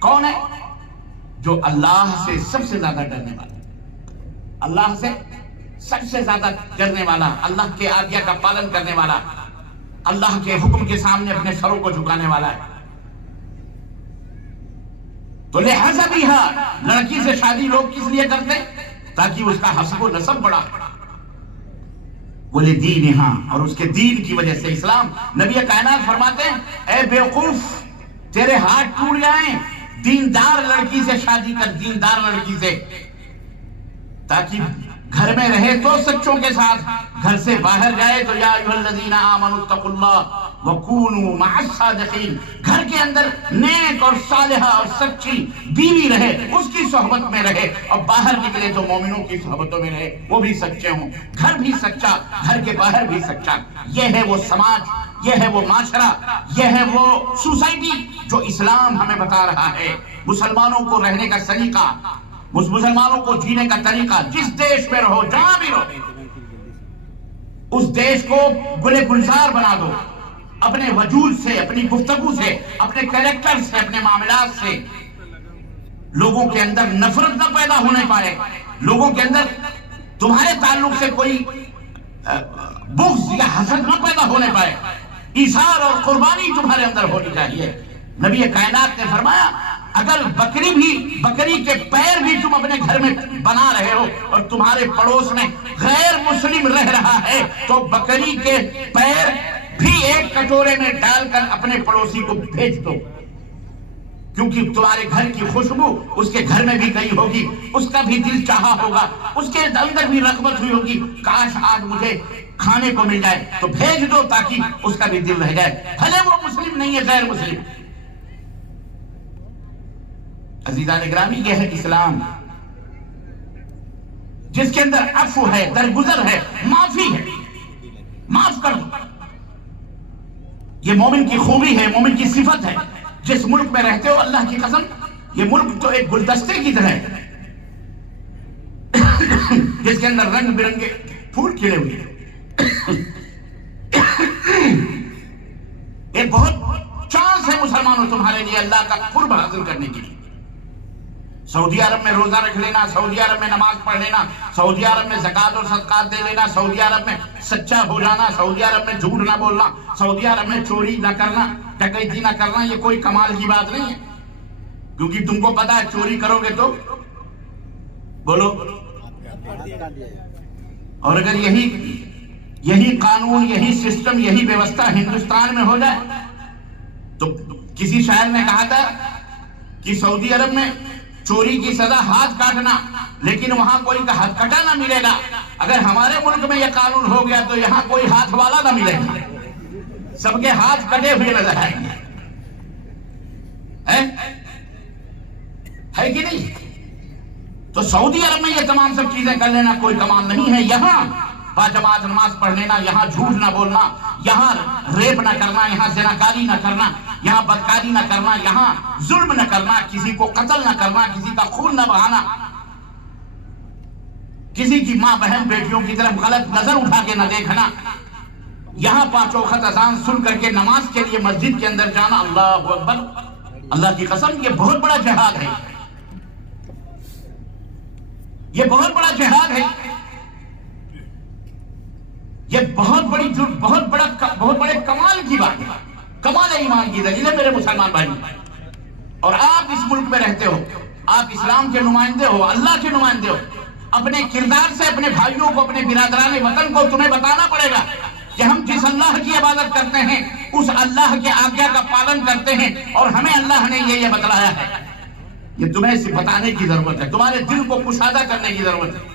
کون ہے؟ جو اللہ سے سب سے زیادہ ڈرنے والا، اللہ سے سب سے زیادہ ڈرنے والا، اللہ کے آجزیہ کا پالن کرنے والا، اللہ کے حکم کے سامنے اپنے سروں کو جھکانے والا ہے. تو لہذا بھی لڑکی سے شادی لوگ کس لیے کرتے؟ تاکہ اس کا حسب و نسب بڑا. ولدینہا، اور اس کے دین کی وجہ سے. اسلام، نبی کائنات فرماتے ہیں اے بیوقوف، تیرے ہاتھ ٹوٹ جائیں، دیندار لڑکی سے شادی کر، دیندار لڑکی سے، تاکہ گھر میں رہے تو سچوں کے ساتھ، گھر سے باہر جائے تو یا ایھا الذین آمنوا اتقوا اللہ وکونوا مع الصادقین، گھر کے اندر نیک اور صالحہ اور سچی بیوی رہے، اس کی صحبت میں رہے، اور باہر نکلے تو مومنوں کی صحبتوں میں رہے، وہ بھی سچے ہوں، گھر بھی سچا، گھر کے باہر بھی سچا۔ یہ ہے وہ سماج، یہ ہے وہ معاشرہ، یہ ہے وہ سوسائٹی جو اسلام ہمیں بتا رہا ہے۔ مسلمانوں کو رہنے کا سلیقہ، مسلمانوں کو جینے کا طریقہ، جس دیش میں رہو، جہاں بھی رہو، اس دیش کو گلے گلزار بنا دو، اپنے وجود سے، اپنی گفتگو سے، اپنے کریکٹر سے، اپنے معاملات سے لوگوں کے اندر نفرت نہ پیدا ہونے پائے، لوگوں کے اندر تمہارے تعلق سے کوئی بغض یا حسد نہ پیدا ہونے پائے، ایثار اور قربانی تمہارے اندر ہونی چاہیے۔ نبی کائنات نے فرمایا اگر بکری کے پیر بھی تم اپنے گھر میں بنا رہے ہو اور تمہارے پڑوس میں غیر مسلم رہ رہا ہے تو بکری کے پیر بھی ایک کٹورے میں ڈال کر اپنے پڑوسی کو بھیج دو، کیونکہ تمہارے گھر کی خوشبو اس کے گھر میں بھی گئی ہوگی، اس کا بھی دل چاہا ہوگا، اس کے اندر بھی رغبت ہوئی ہوگی، کاش آج مجھے کھانے کو مل جائے، تو بھیج دو تاکہ اس کا بھی دل رہ جائے، بھلے وہ مسلم نہیں ہے، غیر مسلم۔ عزیزان گرامی، یہ ہے اسلام، جس کے اندر عفو ہے، درگزر ہے، معافی ہے، معاف کر دو۔ یہ مومن کی خوبی ہے، مومن کی صفت ہے۔ جس ملک میں رہتے ہو، اللہ کی قسم، یہ ملک تو ایک گلدستے کی طرح ہے جس کے اندر رنگ برنگے پھول کھلے ہوئے ہیں۔ ایک بہت چانس ہے مسلمانوں تمہارے لیے اللہ کا قرب حاصل کرنے کے لیے۔ سعودی عرب میں روزہ رکھ لینا، سعودی عرب میں نماز پڑھ لینا، سعودی عرب میں زکوٰۃ اور صدقات دے لینا، سعودی عرب میں سچا ہو جانا، سعودی عرب میں جھوٹ نہ بولنا، سعودی عرب میں چوری نہ کرنا، ڈکیتی نہ کرنا، یہ کوئی کمال کی بات نہیں ہے، کیونکہ تم کو پتا ہے چوری کرو گے تو بولو، اور اگر یہی قانون، یہی سسٹم، یہی ویوستھا ہندوستان میں ہو جائے تو کسی شاعر نے کہا تھا کہ سعودی عرب میں چوری کی سزا ہاتھ کاٹنا، لیکن وہاں کوئی کا ہاتھ کٹا نہ ملے گا۔ اگر ہمارے ملک میں یہ قانون ہو گیا تو یہاں کوئی ہاتھ والا نہ ملے گا، سب کے ہاتھ کٹے ہوئے نظر آئیں گے، ہے کہ نہیں؟ تو سعودی عرب میں یہ تمام سب چیزیں کر لینا کوئی کمال نہیں ہے۔ یہاں باجماعت نماز پڑھ لینا، یہاں جھوٹ نہ بولنا، یہاں ریپ نہ کرنا، یہاں زناکاری نہ کرنا، یہاں بدکاری نہ کرنا، یہاں ظلم نہ کرنا، کسی کو قتل نہ کرنا، کسی کا خون نہ بہانا، کسی کی ماں بہن بیٹیوں کی طرف غلط نظر اٹھا کے نہ دیکھنا، یہاں 5 وقت اذان سن کر کے نماز کے لیے مسجد کے اندر جانا۔ اللہ اکبر، اللہ کی قسم، یہ بہت بڑا جہاد ہے، یہ بہت بڑا جہاد ہے، یہ بہت بڑے کمال کی بات ہے، کمال ایمان کی دلیل ہے میرے مسلمان بھائی۔ اور آپ اس ملک میں رہتے ہو، آپ اسلام کے نمائندے ہو، اللہ کے نمائندے ہو، اپنے کردار سے اپنے بھائیوں کو، اپنے برادران وطن کو تمہیں بتانا پڑے گا کہ ہم جس اللہ کی عبادت کرتے ہیں اس اللہ کے آگیا کا پالن کرتے ہیں، اور ہمیں اللہ نے یہ بتلایا ہے۔ یہ تمہیں صرف بتانے کی ضرورت ہے، تمہارے دل کو کشادہ کرنے کی ضرورت ہے۔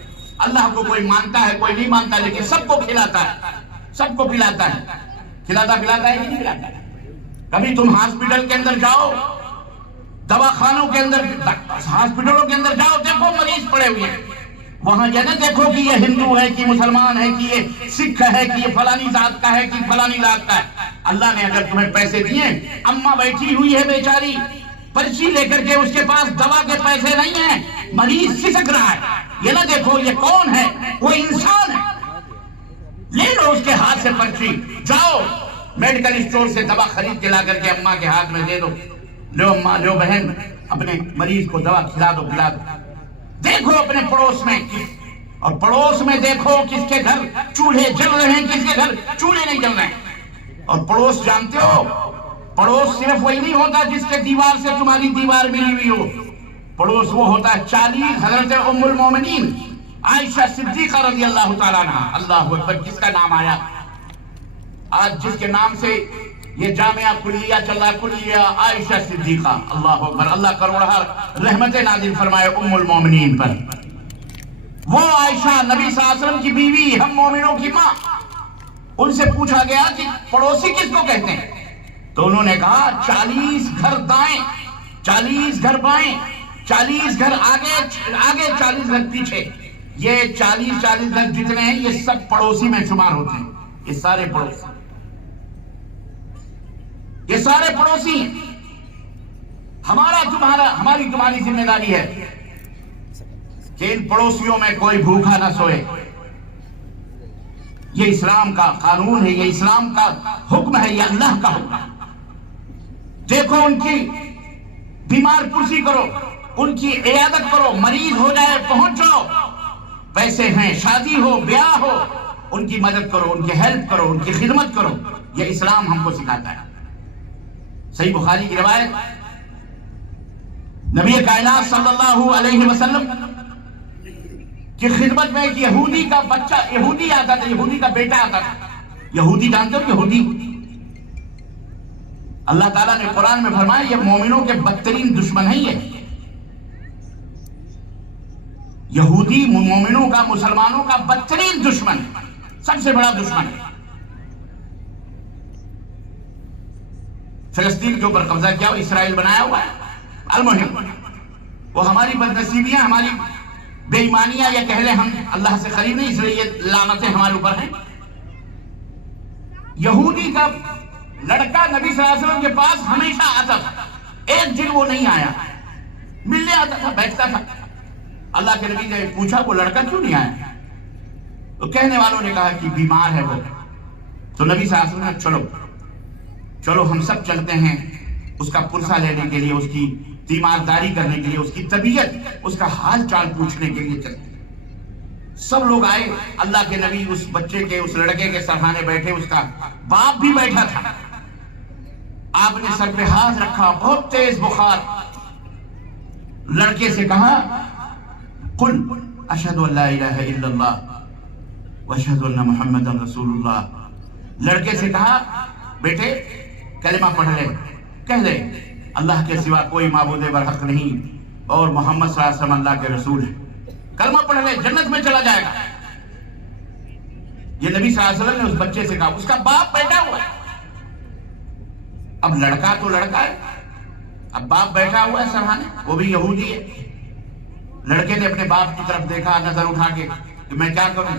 اللہ کو کوئی مانتا ہے، کوئی نہیں مانتا، لیکن سب کو کھلاتا ہے، سب کو پلاتا ہے، کھلاتا ہے کہ نہیں پلاتا ہے؟ کبھی تم ہاسپٹل کے اندر جاؤ، دواخانوں کے اندر، ہاسپٹلوں کے اندر جاؤ، دیکھو مریض پڑے ہوئے ہیں، وہاں یہ نہ دیکھو کہ یہ ہندو ہے کہ مسلمان ہے کہ یہ سکھ ہے کہ یہ فلانی ذات کا ہے کہ فلانی ذات کا ہے۔ اللہ نے اگر تمہیں پیسے دیے، اماں بیٹھی ہوئی ہے بیچاری، پرچی لے کر کے اس کے پاس دوا کے پیسے نہیں ہیں، مریض سسک رہا ہے، یہ نہ دیکھو یہ کون ہے، وہ انسان ہے، لے لو اس کے ہاتھ سے پرچی، جاؤ میڈیکل اسٹور سے دوا خرید کے لا کر کے اماں کے ہاتھ میں دے دو، لو اماں، لو بہن، اپنے مریض کو دوا کھلا دو، پلا دو۔ دیکھو اپنے پڑوس میں، اور پڑوس میں دیکھو کس کے گھر چولہے جل رہے ہیں، کس کے گھر چولہے نہیں جل رہے ہیں۔ اور پڑوس جانتے ہو، پڑوس صرف وہی نہیں ہوتا جس کے دیوار سے تمہاری دیوار ملی ہوئی ہو، پڑوس وہ ہوتا ہے 40 حضرت ام المومنین عائشہ صدیقہ رضی اللہ تعالیٰ عنہ، اللہ اکبر، جس کا نام آیا، آج جس کے نام سے یہ جامعہ کلیہ چل رہا، کلیہ عائشہ صدیقہ، اللہ اکبر، اللہ کروڑہ رحمت نازل فرمائے ام المومنین پر۔ وہ عائشہ نبی صلی اللہ علیہ وسلم کی بیوی، ہم مومنوں کی ماں، ان سے پوچھا گیا کہ پڑوسی کس کو کہتے ہیں؟ تو انہوں نے کہا 40 گھر دائیں، 40 گھر بائیں، 40 گھر آگے، 40 گھر پیچھے، یہ 40 گھر جتنے ہیں یہ سب پڑوسی میں شمار ہوتے ہیں، یہ سارے پڑوسی، یہ سارے پڑوسی ہیں۔ ہماری تمہاری ذمہ داری ہے کہ ان پڑوسیوں میں کوئی بھوکا نہ سوئے۔ یہ اسلام کا قانون ہے، یہ اسلام کا حکم ہے، یہ اللہ کا حکم ہے۔ دیکھو ان کی بیمار پرسی کرو، ان کی عیادت کرو، مریض ہو جائے پہنچو، پیسے ہیں، شادی ہو، بیاہ ہو، ان کی مدد کرو، ان کی ہیلپ کرو، ان کی خدمت کرو، یہ اسلام ہم کو سکھاتا ہے۔ صحیح بخاری کی روایت، نبی کائنات صلی اللہ علیہ وسلم کی خدمت میں ایک یہودی کا بچہ، یہودی آتا تھا، یہودی کا بیٹا آتا تھا۔ یہودی جانتے ہو؟ یہودی، اللہ تعالیٰ نے قرآن میں فرمایا یہ مومنوں کے بدترین دشمن ہیں۔ یہ یہودی مومنوں کا، مسلمانوں کا بدترین دشمن، سب سے بڑا دشمن ہے۔ فلسطین کے اوپر قبضہ کیا ہوا، اسرائیل بنایا ہوا ہے۔ المہم وہ ہماری بدنصیبیاں، ہماری بے ایمانیاں، یا کہہ لیں ہم اللہ سے قریب نہیں، اس لیے یہ لعنتیں ہمارے اوپر ہیں۔ یہودی کا لڑکا نبی صلی اللہ علیہ وسلم کے پاس ہمیشہ آتا تھا، ایک دن وہ نہیں آیا، ملنے آتا تھا، بیٹھتا تھا۔ اللہ کے نبی نے پوچھا وہ لڑکا کیوں نہیں آیا؟ تو کہنے والوں نے کہا کہ بیمار ہے وہ۔ تو نبی صلی اللہ علیہ وسلم نے چلو ہم سب چلتے ہیں اس کا پرسہ لینے کے لیے، اس کی تیمارداری کرنے کے لیے، اس کی طبیعت، اس کا حال چال پوچھنے کے لیے چلتے ہیں۔ سب لوگ آئے، اللہ کے نبی اس بچے کے، اس لڑکے کے سرحانے بیٹھے، اس کا باپ بھی بیٹھا تھا۔ آپ نے سر پہ ہاتھ رکھا، بہت تیز بخار، لڑکے سے کہا قل اشہد ان لا الہ الا اللہ واشہد ان محمد رسول اللہ۔ لڑکے سے کہا بیٹے کلمہ پڑھ لے، کہہ لے اللہ کے سوا کوئی معبود برحق نہیں اور محمد صلی اللہ علیہ وسلم اللہ کے رسول ہے، کلمہ پڑھ لے، جنت میں چلا جائے گا۔ یہ نبی صلی اللہ علیہ وسلم نے اس بچے سے کہا، اس کا باپ بیٹھا ہوا ہے۔ اب لڑکا تو لڑکا ہے، اب باپ بیٹھا ہوا ہے سرحانے، وہ بھی یہودی ہے۔ لڑکے نے اپنے باپ کی طرف دیکھا نظر اٹھا کے کہ میں کیا کروں،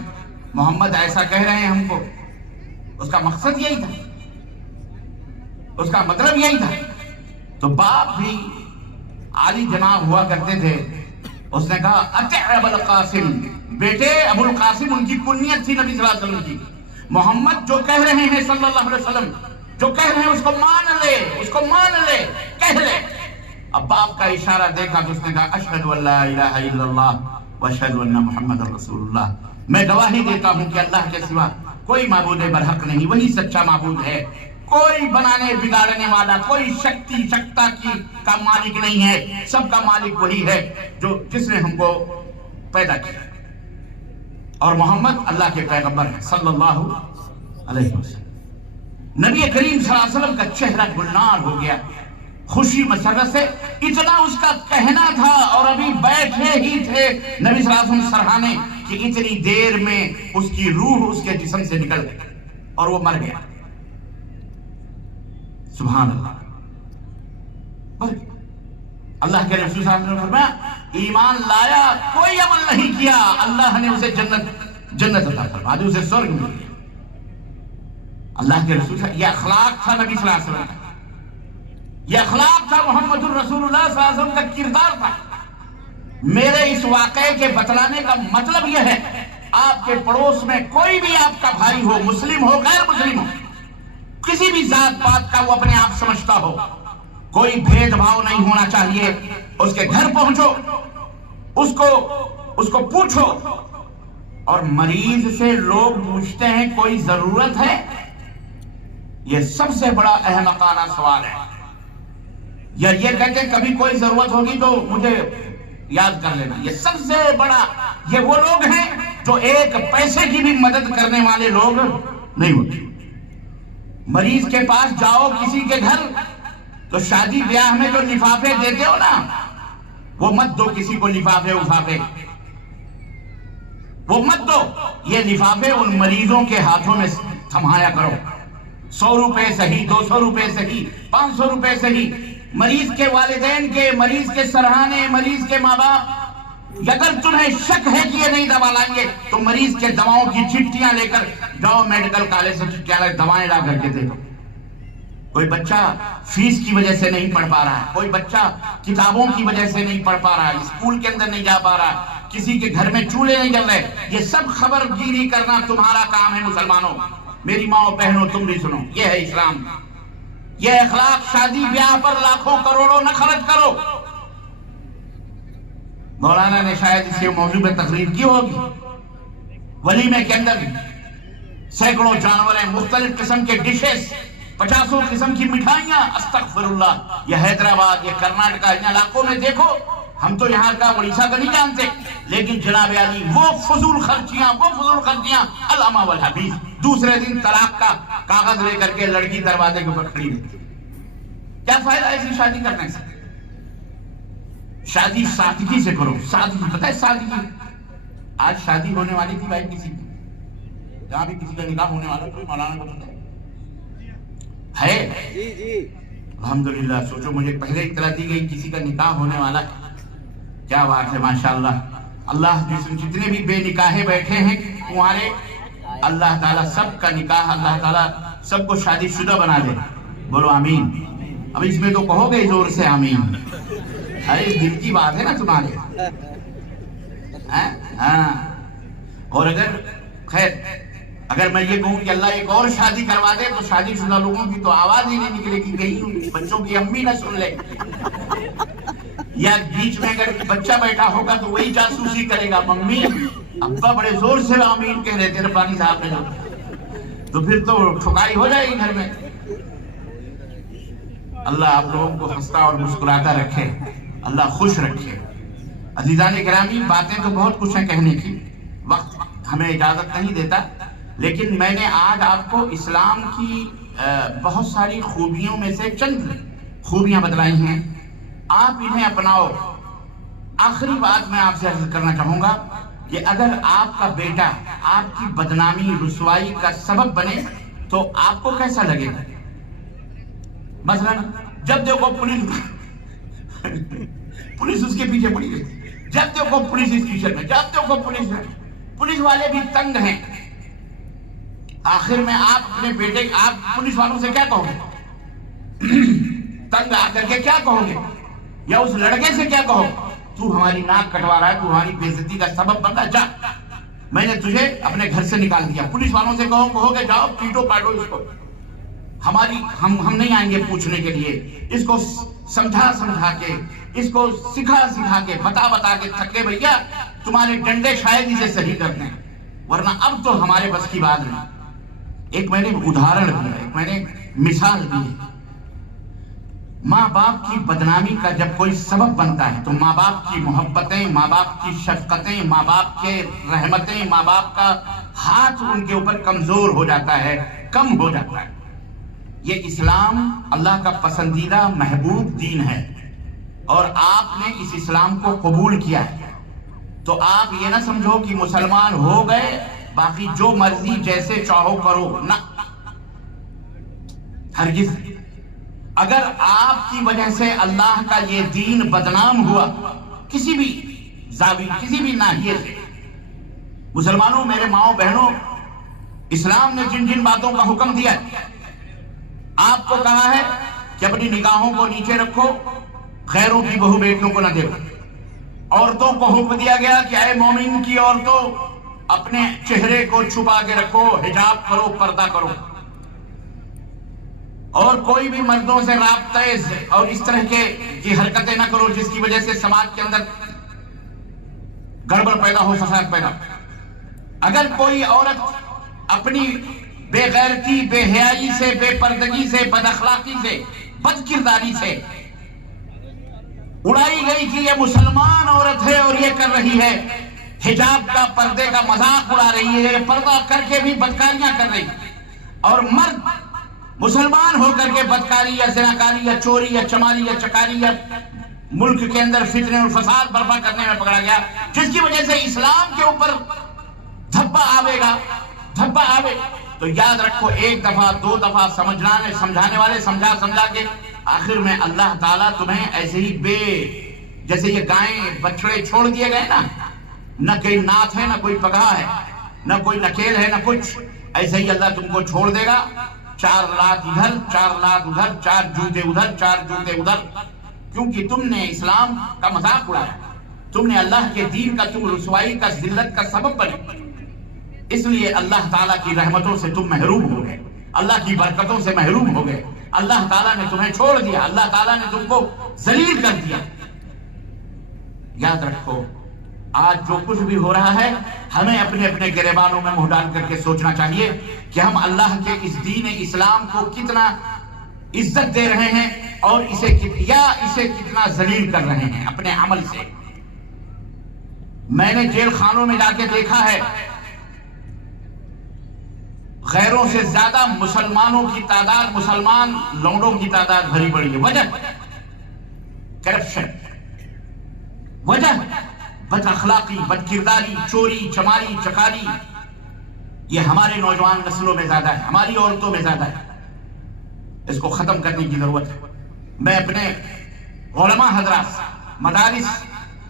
محمد ایسا کہہ رہے ہیں ہم کو۔ اس کا مقصد یہی تھا، اس کا مطلب یہی تھا۔ تو باپ بھی عالی جناب ہوا کرتے تھے، اس نے کہا اطع ابو القاسم، بیٹے ابو القاسم ان کی کنیت تھی نبی صلی اللہ علیہ وسلم کی۔ محمد جو کہہ رہے ہیں صلی اللہ علیہ وسلم، جو کہہ رہے ہیں اس کو مان لے، اس کو مان لے، کہہ لے۔ اب باپ کا اشارہ دیکھا تو اس نے کہا اشہد ان لا الہ الا اللہ واشہد ان محمد رسول اللہ، میں گواہی دیتا ہوں کہ اللہ کے سوا کوئی معبود برحق نہیں، وہی سچا معبود ہے، کوئی بنانے بگاڑنے والا، کوئی شکتا کا مالک نہیں ہے، سب کا مالک وہی ہے جس نے ہم کو پیدا کیا، اور محمد اللہ کے پیغمبر ہے صلی اللہ علیہ وسلم۔ نبی کریم صلی اللہ علیہ وسلم کا چہرہ گلنار ہو گیا خوشی مسرت سے، اتنا اس کا کہنا تھا، اور ابھی بیٹھے ہی تھے نبی صلی اللہ علیہ وسلم سرحانے کہ اتنی دیر میں اس کی روح اس کے جسم سے نکل گئی اور وہ مر گیا۔ سبحان اللہ، اللہ کے رسول صلی اللہ علیہ وسلم نے فرمایا ایمان لایا، کوئی عمل نہیں کیا، اللہ نے اسے جنت عطا فرما دی، اسے سورگ مل گیا۔ اللہ کے رسول صلی اللہ علیہ وسلم، یہ اخلاق تھا نبی صلی اللہ علیہ وسلم کا، یہ اخلاق تھا محمد الرسول اللہ صلی اللہ علیہ وسلم کا کردار تھا۔ میرے اس واقعے کے بتلانے کا مطلب یہ ہے، آپ کے پڑوس میں کوئی بھی آپ کا بھائی ہو، مسلم ہو غیر مسلم ہو، کسی بھی ذات پات کا وہ اپنے آپ سمجھتا ہو، کوئی بھید بھاؤ نہیں ہونا چاہیے۔ اس کے گھر پہنچو، اس کو پوچھو، اور مریض سے لوگ پوچھتے ہیں کوئی ضرورت ہے، یہ سب سے بڑا احمقانہ سوال ہے۔ یا یہ کہتے ہیں کبھی کوئی ضرورت ہوگی تو مجھے یاد کر لینا، یہ سب سے بڑا، یہ وہ لوگ ہیں جو ایک پیسے کی بھی مدد کرنے والے لوگ نہیں ہوتے۔ مریض کے پاس جاؤ کسی کے گھر تو شادی بیاہ میں جو لفافے دیتے ہو نا وہ مت دو کسی کو لفافے وفافے، وہ مت دو. یہ لفافے ان مریضوں کے ہاتھوں میں تھمایا کرو. 100 روپے صحیح، 200 روپے صحیح، 500 روپے صحیح. مریض کے والدین کے، مریض کے سرہانے، مریض کے ماں باپ، اگر تمہیں شک ہے کہ یہ نہیں دوا لائیں گے تو مریض کے دواؤں کی چٹھیاں لے کر جاؤ میڈیکل کالج سے چٹھیاں لے دوائیں لا کر کے دے دو. کوئی بچہ فیس کی وجہ سے نہیں پڑھ پا رہا ہے، کوئی بچہ کتابوں کی وجہ سے نہیں پڑھ پا رہا ہے، اسکول کے اندر نہیں جا پا رہا ہے، کسی کے گھر میں چولہے نہیں جل رہے، یہ سب خبر گیری کرنا تمہارا کام ہے. مسلمانوں، میری ماں بہنوں، تم بھی سنو، یہ ہے اسلام. یہ اخلاق. شادی بیاہ پر لاکھوں کروڑوں نہ خرچ کرو. مولانا نے شاید اس موضوع پہ تقریر کی ہوگی. ولیمے کے اندر سینکڑوں جانور ہیں، مختلف قسم کے ڈشز، 50 قسم کی مٹھائیاں. استغفر اللہ. یہ حیدرآباد، یہ کرناٹکا، ان علاقوں میں دیکھو. ہم تو یہاں کا اڑیسہ کا نہیں جانتے، لیکن جناب علی وہ فضول خرچیاں علامہ والحبیب. دوسرے دن طلاق کا کاغذ لے کر کے لڑکی دروازے کے اوپر کھڑی رہتی. کیا فائدہ ایسی شادی کرنے سے؟ شادی سادگی سے کرو. سادگی، پتہ ہے سادگی. آج شادی ہونے والی تھی بھائی کسی کی، جہاں بھی کسی کا نکاح ہونے والا کوئی مولانا کو پتہ ہے؟ جی الحمدللہ. سوچو مجھے پہلے اطلاع دی گئی کسی کا نکاح ہونے والا ہے. کیا بات ہے، ماشاءاللہ. اللہ جتنے بھی بے نکاحے بیٹھے ہیں تمہارے، اللہ تعالیٰ سب کا نکاح، اللہ تعالیٰ سب کو شادی شدہ بنا دے. بولو آمین. اب اس میں تو کہو گے زور سے آمین. ارے دل کی بات ہے نا تمہارے. ہاں. اور اگر میں یہ کہوں کہ اللہ ایک اور شادی کروا دے تو شادی شدہ لوگوں کی تو آواز ہی نہیں نکلے گی، کہیں بچوں کی امی نہ سن لے. یا بیچ میں اگر بچہ بیٹھا ہوگا تو وہی جاسوسی کرے گا، ممی ابا بڑے زور سے آمین کہہ رہے تھے ربانی صاحب نے، تو پھر تو ٹھکائی ہو جائے گی گھر میں. اللہ آپ لوگوں کو ہنستا اور مسکراتا رکھے، اللہ خوش رکھے. عزیزان گرامی، باتیں تو بہت کچھ ہیں کہنے کی، وقت ہمیں اجازت نہیں دیتا، لیکن میں نے آج آپ کو اسلام کی بہت ساری خوبیوں میں سے چند خوبیاں بتلائی ہیں. آپ انہیں اپناؤ. آخری بات میں آپ سے عرض کرنا چاہوں گا کہ اگر آپ کا بیٹا آپ کی بدنامی رسوائی کا سبب بنے تو آپ کو کیسا لگے گا؟ مثلا جب دیکھو پولیس اس کے پیچھے پڑی رہتی، جب دیکھو پولیس اسٹیشن میں، جب دیکھو پولیس والے بھی تنگ ہیں. آخر میں آپ اپنے بیٹے، آپ پولیس والوں سے کیا کہو گے؟ تنگ آ کر کے کیا کہو گے؟ یا اس لڑکے سے کیا کہو؟ تو ہماری ناک کٹوا رہا ہے، تو ہماری بے عزتی کا سبب بن رہا ہے، جا، میں نے تجھے اپنے گھر سے نکال دیا. پولیس والوں سے کہو گے جاؤ پیٹو پاٹو اس کو. ہم نہیں آئیں گے پوچھنے کے لیے. اس کو سمجھا کے، اس کو سکھا کے، بتا کے تھکے بھیا، تمہارے ڈنڈے شاید اسے صحیح کرتے ہیں، ورنہ اب تو ہمارے بس کی بات نہیں. ایک میں نے ادھارن دیا، ایک میں نے مثال دی. ماں باپ کی بدنامی کا جب کوئی سبب بنتا ہے تو ماں باپ کی محبتیں، ماں باپ کی شفقتیں، ماں باپ کے رحمتیں، ماں باپ کا ہاتھ ان کے اوپر کمزور ہو جاتا ہے، کم ہو جاتا ہے. یہ اسلام اللہ کا پسندیدہ محبوب دین ہے اور آپ نے اس اسلام کو قبول کیا ہے. تو آپ یہ نہ سمجھو کہ مسلمان ہو گئے باقی جو مرضی جیسے چاہو کرو، نہ، ہرگز. اگر آپ کی وجہ سے اللہ کا یہ دین بدنام ہوا کسی بھی زاویے، کسی بھی ناحیے سے، مسلمانوں، میرے ماؤں بہنوں، اسلام نے جن جن باتوں کا حکم دیا ہے، آپ کو کہا ہے کہ اپنی نگاہوں کو نیچے رکھو، غیروں کی بہو بیٹیوں کو نہ دیکھو. عورتوں کو حکم دیا گیا کہ اے مومن کی عورتوں اپنے چہرے کو چھپا کے رکھو، حجاب کرو، پردہ کرو، اور کوئی بھی مردوں سے رابطے اور اس طرح کی حرکتیں نہ کرو جس کی وجہ سے سماج کے اندر گڑبڑ پیدا ہو، فساد پیدا. اگر کوئی عورت اپنی بے غیرتی، بے حیائی سے، بے پردگی سے، بد اخلاقی سے، بد کرداری سے اڑائی گئی کہ یہ مسلمان عورت ہے اور یہ کر رہی ہے حجاب کا، پردے کا مذاق اڑا رہی ہے، پردہ کر کے بھی بدکاریاں کر رہی ہے، اور مرد مسلمان ہو کر کے بدکاری یا زناکاری یا چوری یا چماری یا چکاری یا ملک کے اندر فتنے اور فساد برپا کرنے میں پکڑا گیا، جس کی وجہ سے اسلام کے اوپر دھبا آوے گا، دھبا آوے، تو یاد رکھو ایک دفعہ دو دفعہ سمجھانے والے سمجھا کے آخر میں اللہ تعالیٰ تمہیں ایسے ہی جیسے یہ گائیں بچڑے چھوڑ دیے گئے نا، نہ کوئی نات ہے نہ کوئی پگہا ہے نہ کوئی نکیل ہے نہ کچھ، ایسے ہی اللہ تم کو چھوڑ دے گا، 4 لات ادھر 4 لات ادھر، 4 جوتے ادھر 4 جوتے ادھر، کیونکہ تم نے اسلام کا مذاق اڑایا، تم نے اللہ کے دین کا تم رسوائی کا ذلت کا سبب بنے، اس لیے اللہ تعالیٰ کی رحمتوں سے تم محروم ہو گئے، اللہ کی برکتوں سے محروم ہو گئے، اللہ تعالیٰ نے تمہیں چھوڑ دیا، اللہ تعالیٰ نے تم کو ذلیل کر دیا۔ یاد رکھو آج جو کچھ بھی ہو رہا ہے ہمیں اپنے اپنے گریبانوں میں منہ ڈال کر کے سوچنا چاہیے کہ ہم اللہ کے اس دین اسلام کو کتنا عزت دے رہے ہیں اور اسے کتنا ذلیل کر رہے ہیں اپنے عمل سے۔ میں نے جیل خانوں میں جا کے دیکھا ہے غیروں سے زیادہ مسلمانوں کی تعداد، مسلمان لونڈوں کی تعداد بھری پڑی ہے۔ وجہ کرپشن، وجہ بد اخلاقی، بد کرداری، چوری چماری چکاری، یہ ہمارے نوجوان نسلوں میں زیادہ ہے، ہماری عورتوں میں زیادہ ہے، اس کو ختم کرنے کی ضرورت ہے۔ میں اپنے علماء حضرات مدارس،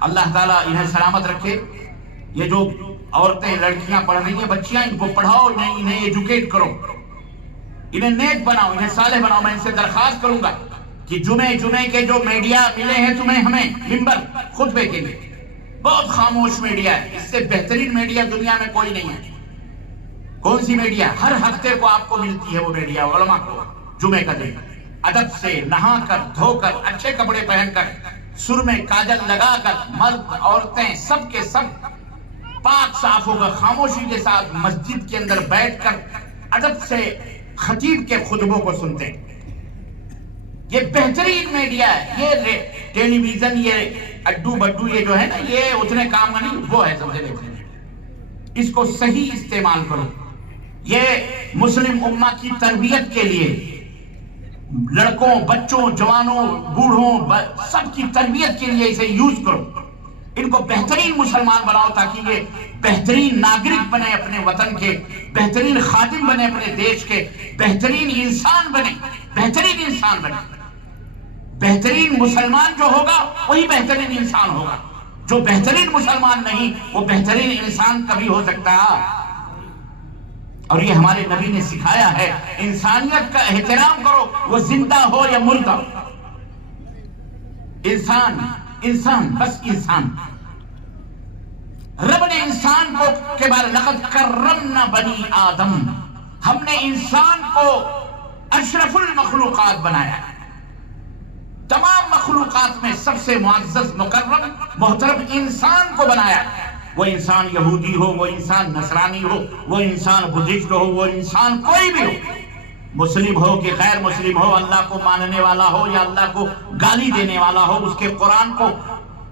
اللہ تعالیٰ انہیں سلامت رکھے، یہ جو عورتیں لڑکیاں پڑھ رہی ہیں، بچیاں، ان کو پڑھاؤ، انہیں ایجوکیٹ کرو، انہیں نیک بناؤ، انہیں صالح بناؤ۔ میں ان سے درخواست کروں گا کہ جمعے کے جو میڈیا ملے ہیں تمہیں، ہمیں ممبر خطبے کے لیے، بہت خاموش میڈیا ہے، اس سے بہترین میڈیا دنیا میں کوئی نہیں ہے۔ کون سی میڈیا؟ ہر ہفتے کو آپ کو ملتی ہے وہ میڈیا، علماء کو جمعے کا دن ادب سے نہا کر دھو کر اچھے کپڑے پہن کر سر میں کاجل لگا کر مرد عورتیں سب کے سب پاک صاف ہو کر خاموشی کے ساتھ مسجد کے اندر بیٹھ کر ادب سے خطیب کے خطبوں کو سنتے ہیں۔ یہ بہترین میڈیا ہے۔ یہ ٹیلی ویژن، یہ اڈو بڈو، یہ جو ہے نا، یہ اتنے کام کا نہیں، وہ ہے سب سے بہترین۔ اس کو صحیح استعمال کرو۔ یہ مسلم امہ کی تربیت کے لیے، لڑکوں، بچوں، جوانوں، بوڑھوں، سب کی تربیت کے لیے اسے یوز کرو۔ ان کو بہترین مسلمان بناؤ تاکہ یہ بہترین ناگرک بنے اپنے وطن کے، بہترین خادم بنے اپنے دیش کے، بہترین انسان بنے، بہترین انسان بنے۔ بہترین مسلمان جو ہوگا وہی بہترین انسان ہوگا، جو بہترین مسلمان نہیں وہ بہترین انسان کبھی ہو سکتا ہے۔ اور یہ ہمارے نبی نے سکھایا ہے، انسانیت کا احترام کرو، وہ زندہ ہو یا مردہ۔ انسان بس انسان۔ رب نے انسان کو کے بارے لقد کرمنا بنی آدم، ہم نے انسان کو اشرف المخلوقات بنایا، تمام مخلوقات میں سب سے معزز، مکرم، محترم انسان کو بنایا۔ وہ انسان یہودی ہو، وہ انسان نصرانی ہو، وہ انسان بدھسٹ ہو، وہ انسان کوئی بھی ہو، مسلم ہو کہ غیر مسلم ہو، اللہ کو ماننے والا ہو یا اللہ کو گالی دینے والا ہو، اس کے قرآن کو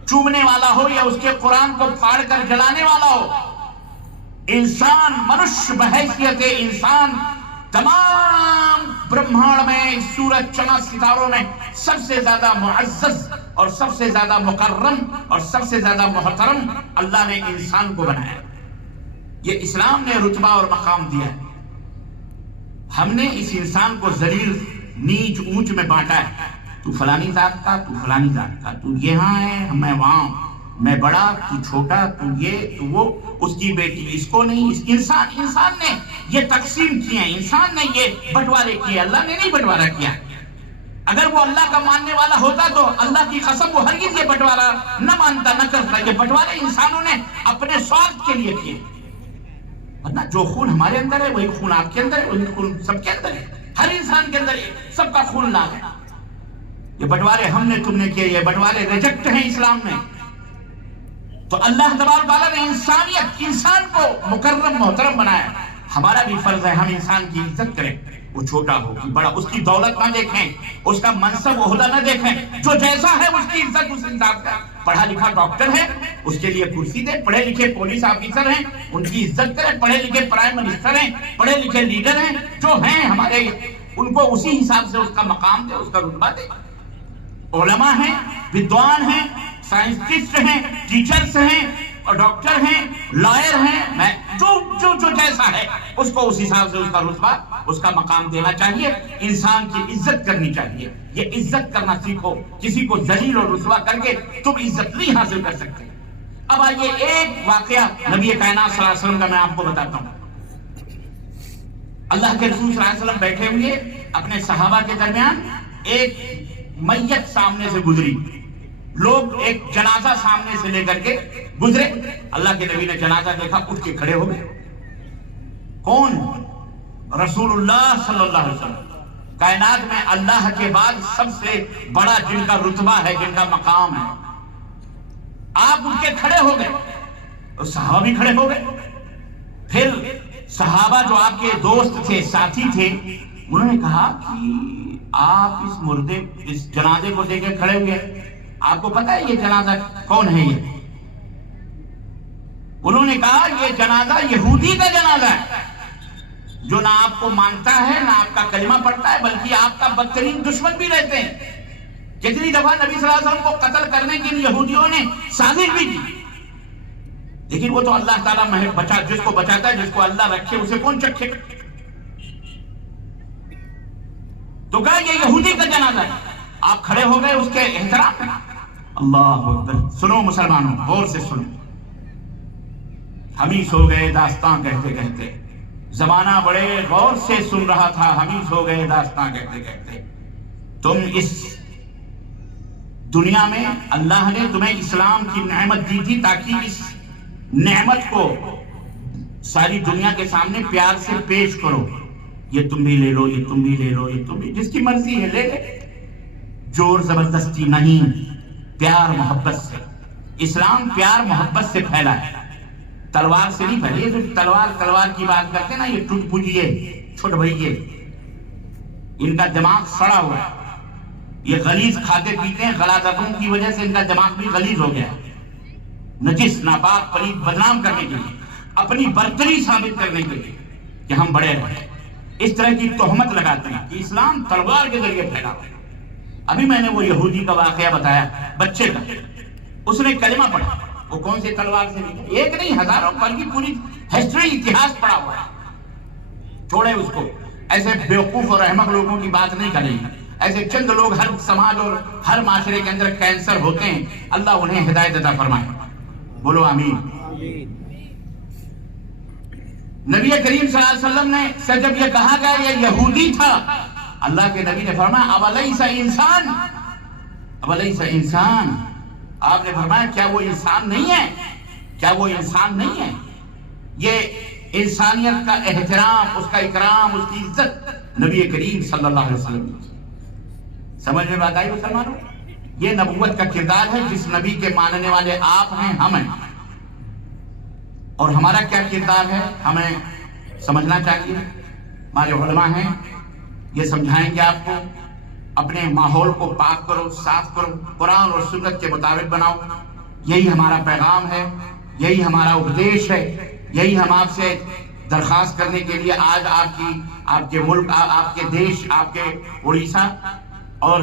چومنے والا ہو یا اس کے قرآن کو پھاڑ کر جلانے والا ہو، انسان منش بحیثیت انسان تمام برہمانڈ میں، سورج چاند ستاروں میں سب سے زیادہ معزز اور سب سے زیادہ مکرم اور سب سے زیادہ محترم اللہ نے انسان کو بنایا۔ یہ اسلام نے رتبہ اور مقام دیا ہے۔ ہم نے اس انسان کو ذلیل، نیچ، اونچ میں بانٹا ہے، تو فلانی ذات کا، تو فلانی ذات کا، تو یہاں ہے، میں وہاں، میں بڑا، تو چھوٹا، تو یہ، تو وہ، اس کی بیٹی، اس کو نہیں، اس انسان نے یہ تقسیم کیے ہیں، انسان نے یہ بٹوارے کیے، اللہ نے نہیں بٹوارا کیا۔ اگر وہ اللہ کا ماننے والا ہوتا تو اللہ کی قسم وہ ہرگز یہ بٹوارا نہ مانتا، نہ کرتا۔ یہ بٹوارے انسانوں نے اپنے سوارتھ کے لیے کیے، ورنہ جو خون ہمارے اندر ہے وہی خون آپ کے اندر ہے، وہی خون سب کے اندر ہے، ہر انسان کے اندر ہے، سب کا خون لاگ ہے۔ یہ بٹوارے ہم نے، تم نے کیے، یہ بٹوارے ریجیکٹ ہیں اسلام میں۔ تو اللہ تبارک و تعالیٰ نے انسان کو مکرم، محترم بنایا۔ ہمارا بھی فرض ہے ہم انسان کی عزت کریں، وہ چھوٹا ہو کہ بڑا، اس کی دولت نہ دیکھیں، اس کا منصب عہدہ نہ دیکھیں، جو جیسا ہے اس کی عزت اس حساب سے۔ پڑھا لکھا ڈاکٹر ہے، اس کے لیے کرسی دے، پڑھے لکھے پولیس آفیسر ہیں، ان کی عزت کریں، پڑھے لکھے پرائم منسٹر ہیں، پڑھے لکھے لیڈر ہیں، جو ہیں ہمارے ان کو اسی حساب سے اس کا مقام دے، اس کا رتبہ دے. علماء ہیں، ویدوان ہیں، سائنسٹسٹ ہیں، ٹیچرز ہیں اور ڈاکٹر ہیں، لائر ہیں، جو جیسا ہے اس کو اس حساب سے اس کا رتبہ، اس کا مقام دینا چاہیے. انسان کی عزت کرنی چاہیے. یہ عزت کرنا سیکھو. کسی کو ذلیل اور رسوا کر کے تم عزت نہیں حاصل کر سکتے. اب آئیے ایک واقعہ نبی کائنات صلی اللہ علیہ وسلم کا میں آپ کو بتاتا ہوں. اللہ کے رسول صلی اللہ علیہ وسلم بیٹھے ہوئے اپنے صحابہ کے درمیان، ایک میت سامنے سے گزری. لوگ ایک جنازہ سامنے سے لے کر کے گزرے. اللہ کے نبی نے جنازہ دیکھا، اٹھ کے کھڑے ہو گئے. کون؟ رسول اللہ صلی اللہ علیہ وسلم. کائنات میں اللہ کے بعد سب سے بڑا جن کا رتبہ ہے، جن کا مقام ہے. آپ اٹھ کے کھڑے ہو گئے اور صحابہ بھی کھڑے ہو گئے. پھر صحابہ جو آپ کے دوست تھے، ساتھی تھے، انہوں نے کہا کہ آپ اس مردے، اس جنازے کو دیکھ کے کھڑے ہوئے، آپ کو پتا ہے یہ جنازہ کون ہے؟ یہ انہوں نے کہا یہ جنازہ یہودی کا جنازہ ہے، جو نہ آپ کو مانتا ہے، نہ آپ کا کلمہ پڑھتا ہے، بلکہ آپ کا بدترین دشمن بھی رہتے ہیں. کتنی دفعہ نبی صلی اللہ علیہ وسلم کو قتل کرنے کے لیے یہودیوں نے سازش بھی کی، لیکن وہ تو اللہ تعالیٰ جس کو بچاتا ہے، جس کو اللہ رکھے اسے کون چکھے. تو کہا یہ یہودی کا جنازہ ہے. آپ کھڑے ہو گئے اس کے احترام میں. اللہ اکبر. سنو مسلمانوں، غور سے سنو. حمیش ہو گئے داستان کہتے کہتے. زمانہ بڑے غور سے سن رہا تھا. حمیش ہو گئے داستان کہتے کہتے. تم اس دنیا میں اللہ نے تمہیں اسلام کی نعمت دی تھی تاکہ اس نعمت کو ساری دنیا کے سامنے پیار سے پیش کرو. یہ تم بھی لے لو، یہ تم بھی لے لو، یہ تم بھی، جس کی مرضی ہے لے لے. زور زبردستی نہیں، پیار محبت سے. اسلام پیار محبت سے پھیلا ہے، تلوار سے نہیں پھیلا. یہ جو تلوار کی بات کرتے ہیں نا، یہ ٹوٹ پوجیے، چھوٹ بھئیے، ان کا دماغ سڑا ہوا ہے. یہ غلیظ کھاتے پیتے ہیں، غلاظتوں کی وجہ سے ان کا دماغ بھی غلیظ ہو گیا ہے. نجس، ناپاک، پلید بدنام کرنے کے لیے، اپنی برتری ثابت کرنے کے لیے کہ ہم بڑے رہے، اس طرح کی تہمت لگاتے ہیں کہ اسلام تلوار کے ذریعے پھیلا. ابھی میں نے وہ یہودی کا واقعہ بتایا، بچے کا. اس نے کلمہ پڑھا. وہ کون سی تلوار سے نہیں، ایک نہیں ہزاروں، بلکہ پوری ہسٹری، اتہاس پڑا ہوا ہے. چھوڑے اس کو. ایسے بیوقوف اور احمق لوگوں کی بات نہیں کریں. ایسے چند لوگ ہر سماج اور ہر معاشرے کے اندر کینسر ہوتے ہیں. اللہ انہیں ہدایت عطا فرمائے. بولو آمین. نبی کریم صلی اللہ علیہ وسلم نے سے جب یہ کہا گیا یہ یہودی تھا، اللہ کے نبی نے فرمایا اولیس انسان، اولیس انسان. آپ نے فرمایا کیا وہ انسان نہیں ہے؟ کیا وہ انسان نہیں ہے؟ یہ انسانیت کا احترام، اس کا اکرام، اس کی عزت نبی کریم صلی اللہ علیہ وسلم. سمجھ میں بات آئی مسلمانوں؟ یہ نبوت کا کردار ہے جس نبی کے ماننے والے آپ ہیں، ہم ہیں. اور ہمارا کیا کردار ہے ہمیں سمجھنا چاہیے. ہمارے علماء ہیں، یہ سمجھائیں گے آپ کو. اپنے ماحول کو پاک کرو، صاف کرو، قرآن اور سنت کے مطابق بناؤ. یہی ہمارا پیغام ہے، یہی ہمارا اپدیش ہے. یہی ہم آپ سے درخواست کرنے کے لیے آج آپ کے ملک، آپ کے دیش، آپ کے اڑیسہ اور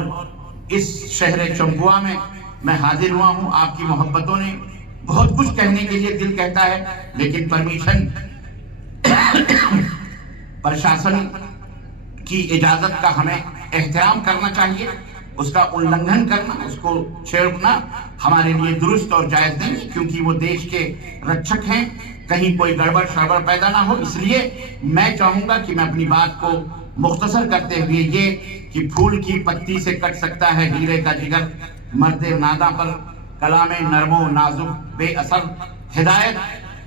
اس شہر چمبوا میں حاضر ہوا ہوں. آپ کی محبتوں نے بہت کچھ کہنے کے لیے دل کہتا ہے، لیکن پرمیشن، پرشاسن کی اجازت کا ہمیں احترام کرنا چاہیے. اس کا النگھن کرنا، اس کو چھیڑنا ہمارے لیے درست اور جائز نہیں، کیونکہ وہ دیش کے رکشک ہیں. کہیں کوئی گڑبڑ شڑبڑ پیدا نہ ہو. اس لیے میں چاہوں گا کہ میں اپنی بات کو مختصر کرتے ہوئے یہ کہ پھول کی پتی سے کٹ سکتا ہے ہیرے کا جگر، مرد ناداں پر کلام نرم و نازک بے اثر. ہدایت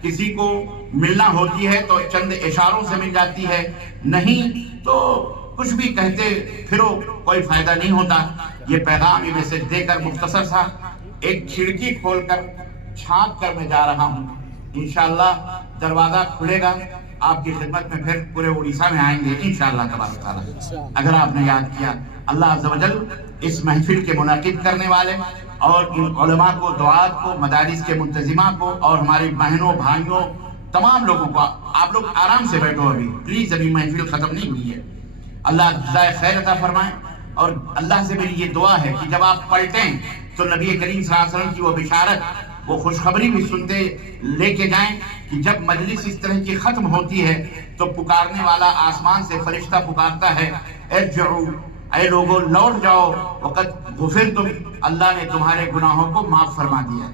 کسی کو ملنا ہوتی ہے تو چند اشاروں سے مل جاتی ہے، نہیں تو کچھ بھی کہتے پھرو کوئی فائدہ نہیں ہوتا. یہ پیغام، یہ میسج دے کر مختصر سا ایک کھڑکی کھول کر چھانک کر میں جا رہا ہوں. انشاءاللہ دروازہ کھلے گا، آپ کی خدمت میں پھر پورے اڑیسہ میں آئیں گے انشاءاللہ تبارک تعالیٰ. اگر آپ نے یاد کیا، اللہ عز و جل اس محفل کے منعقد کرنے والے اور ان علماء کو، دعات کو، مدارس کے منتظمہ کو اور ہماری بہنوں بھائیوں تمام لوگوں کو، آپ لوگ آرام سے بیٹھو، ابھی پلیز، ابھی محفل ختم نہیں ہوئی ہے. اللہ جزائے خیر عطا فرمائے. اور اللہ سے میری یہ دعا ہے کہ جب آپ پلٹیں تو نبی کریم صلی اللہ علیہ وسلم کی وہ بشارت، وہ خوشخبری بھی سنتے لے کے جائیں کہ جب مجلس اس طرح کی ختم ہوتی ہے تو پکارنے والا آسمان سے فرشتہ پکارتا ہے، ارجعوا، اے لوگوں لوٹ جاؤ، وقت غفرتم، اللہ نے تمہارے گناہوں کو معاف فرما دیا.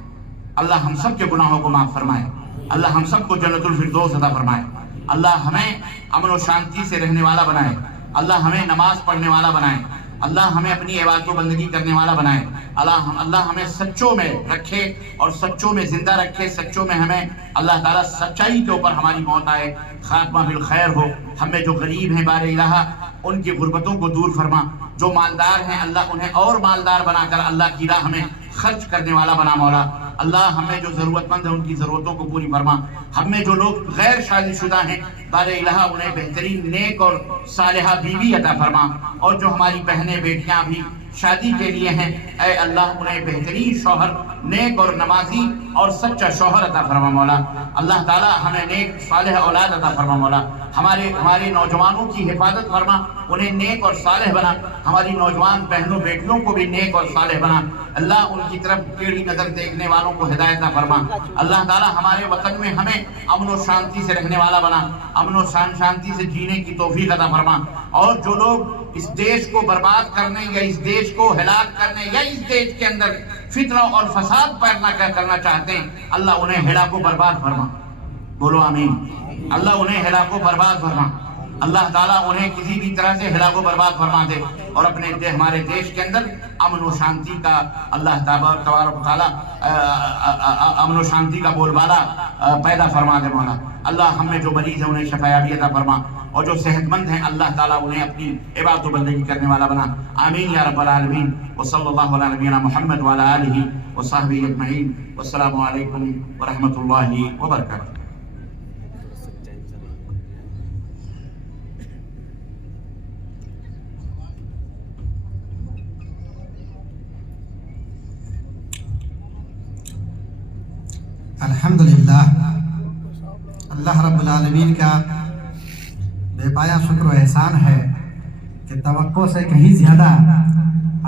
اللہ ہم سب کے گناہوں کو معاف فرمائے. اللہ ہم سب کو جنت الفردوس عطا فرمائے. اللہ ہمیں امن و شانتی سے رہنے والا بنائے. اللہ ہمیں نماز پڑھنے والا بنائے. اللہ ہمیں اپنی عبادت و بندگی کرنے والا بنائے. اللہ ہمیں سچوں میں رکھے اور سچوں میں زندہ رکھے. سچوں میں ہمیں اللہ تعالیٰ سچائی کے اوپر ہماری موت آئے، خاتمہ بالخیر ہو. ہمیں جو غریب ہیں بار الہ ان کی غربتوں کو دور فرما. جو مالدار ہیں اللہ انہیں اور مالدار بنا کر اللہ کی راہ میں خرچ کرنے والا بنا مولا. اللہ ہمیں جو ضرورت مند ہیں ان کی ضرورتوں کو پوری فرما. ہم میں جو لوگ غیر شادی شدہ ہیں بار الہ انہیں بہترین نیک اور صالحہ بیوی عطا فرما. اور جو ہماری بہنیں بیٹیاں بھی شادی کے لیے ہیں اے اللہ انہیں بہترین شوہر، نیک اور نمازی اور سچا شوہر عطا فرما مولا. اللہ تعالیٰ ہمیں نیک صالح اولاد عطا فرما مولا. ہمارے نوجوانوں کی حفاظت فرما، انہیں نیک اور صالح بنا. ہماری نوجوان بہنوں بیٹیوں کو بھی نیک اور صالح بنا. اللہ ان کی طرف ٹیڑھی نظر دیکھنے والوں کو ہدایت عطا فرما. اللہ تعالیٰ ہمارے وطن میں ہمیں امن و شانتی سے رہنے والا بنا. امن و شانتی سے جینے کی توفیق عطا فرما. اور جو لوگ اس دیش کو برباد کرنے یا اس دیش کو ہلاک کرنے یا اس دیش کے اندر فتنہ اور فساد پیدا کرنا چاہتے ہیں اللہ انہیں ہلاک و برباد فرما. بولو آمین. اللہ انہیں ہلاک و برباد فرما. اللہ تعالیٰ انہیں کسی بھی طرح سے ہلاک و برباد فرما دے اور اپنے ہمارے دیش کے اندر امن و شانتی کا اللہ تبارک و تعالیٰ امن و شانتی کا بول بالا پیدا فرما دے مولا. اللہ ہم میں جو مریض ہیں انہیں شفایابی عطا فرما اور جو صحت مند ہیں اللہ تعالیٰ انہیں اپنی عبادت و بندگی کرنے والا بنا. آمین یا رب العالمین. وصلی اللہ علی نبینا محمد وعلی آلہ وصحبہ اجمعین. والسلام علیکم ورحمۃ اللہ وبرکاتہ. الحمدللہ اللہ رب العالمین کا بے پایا شکر و احسان ہے کہ توقع سے کہیں زیادہ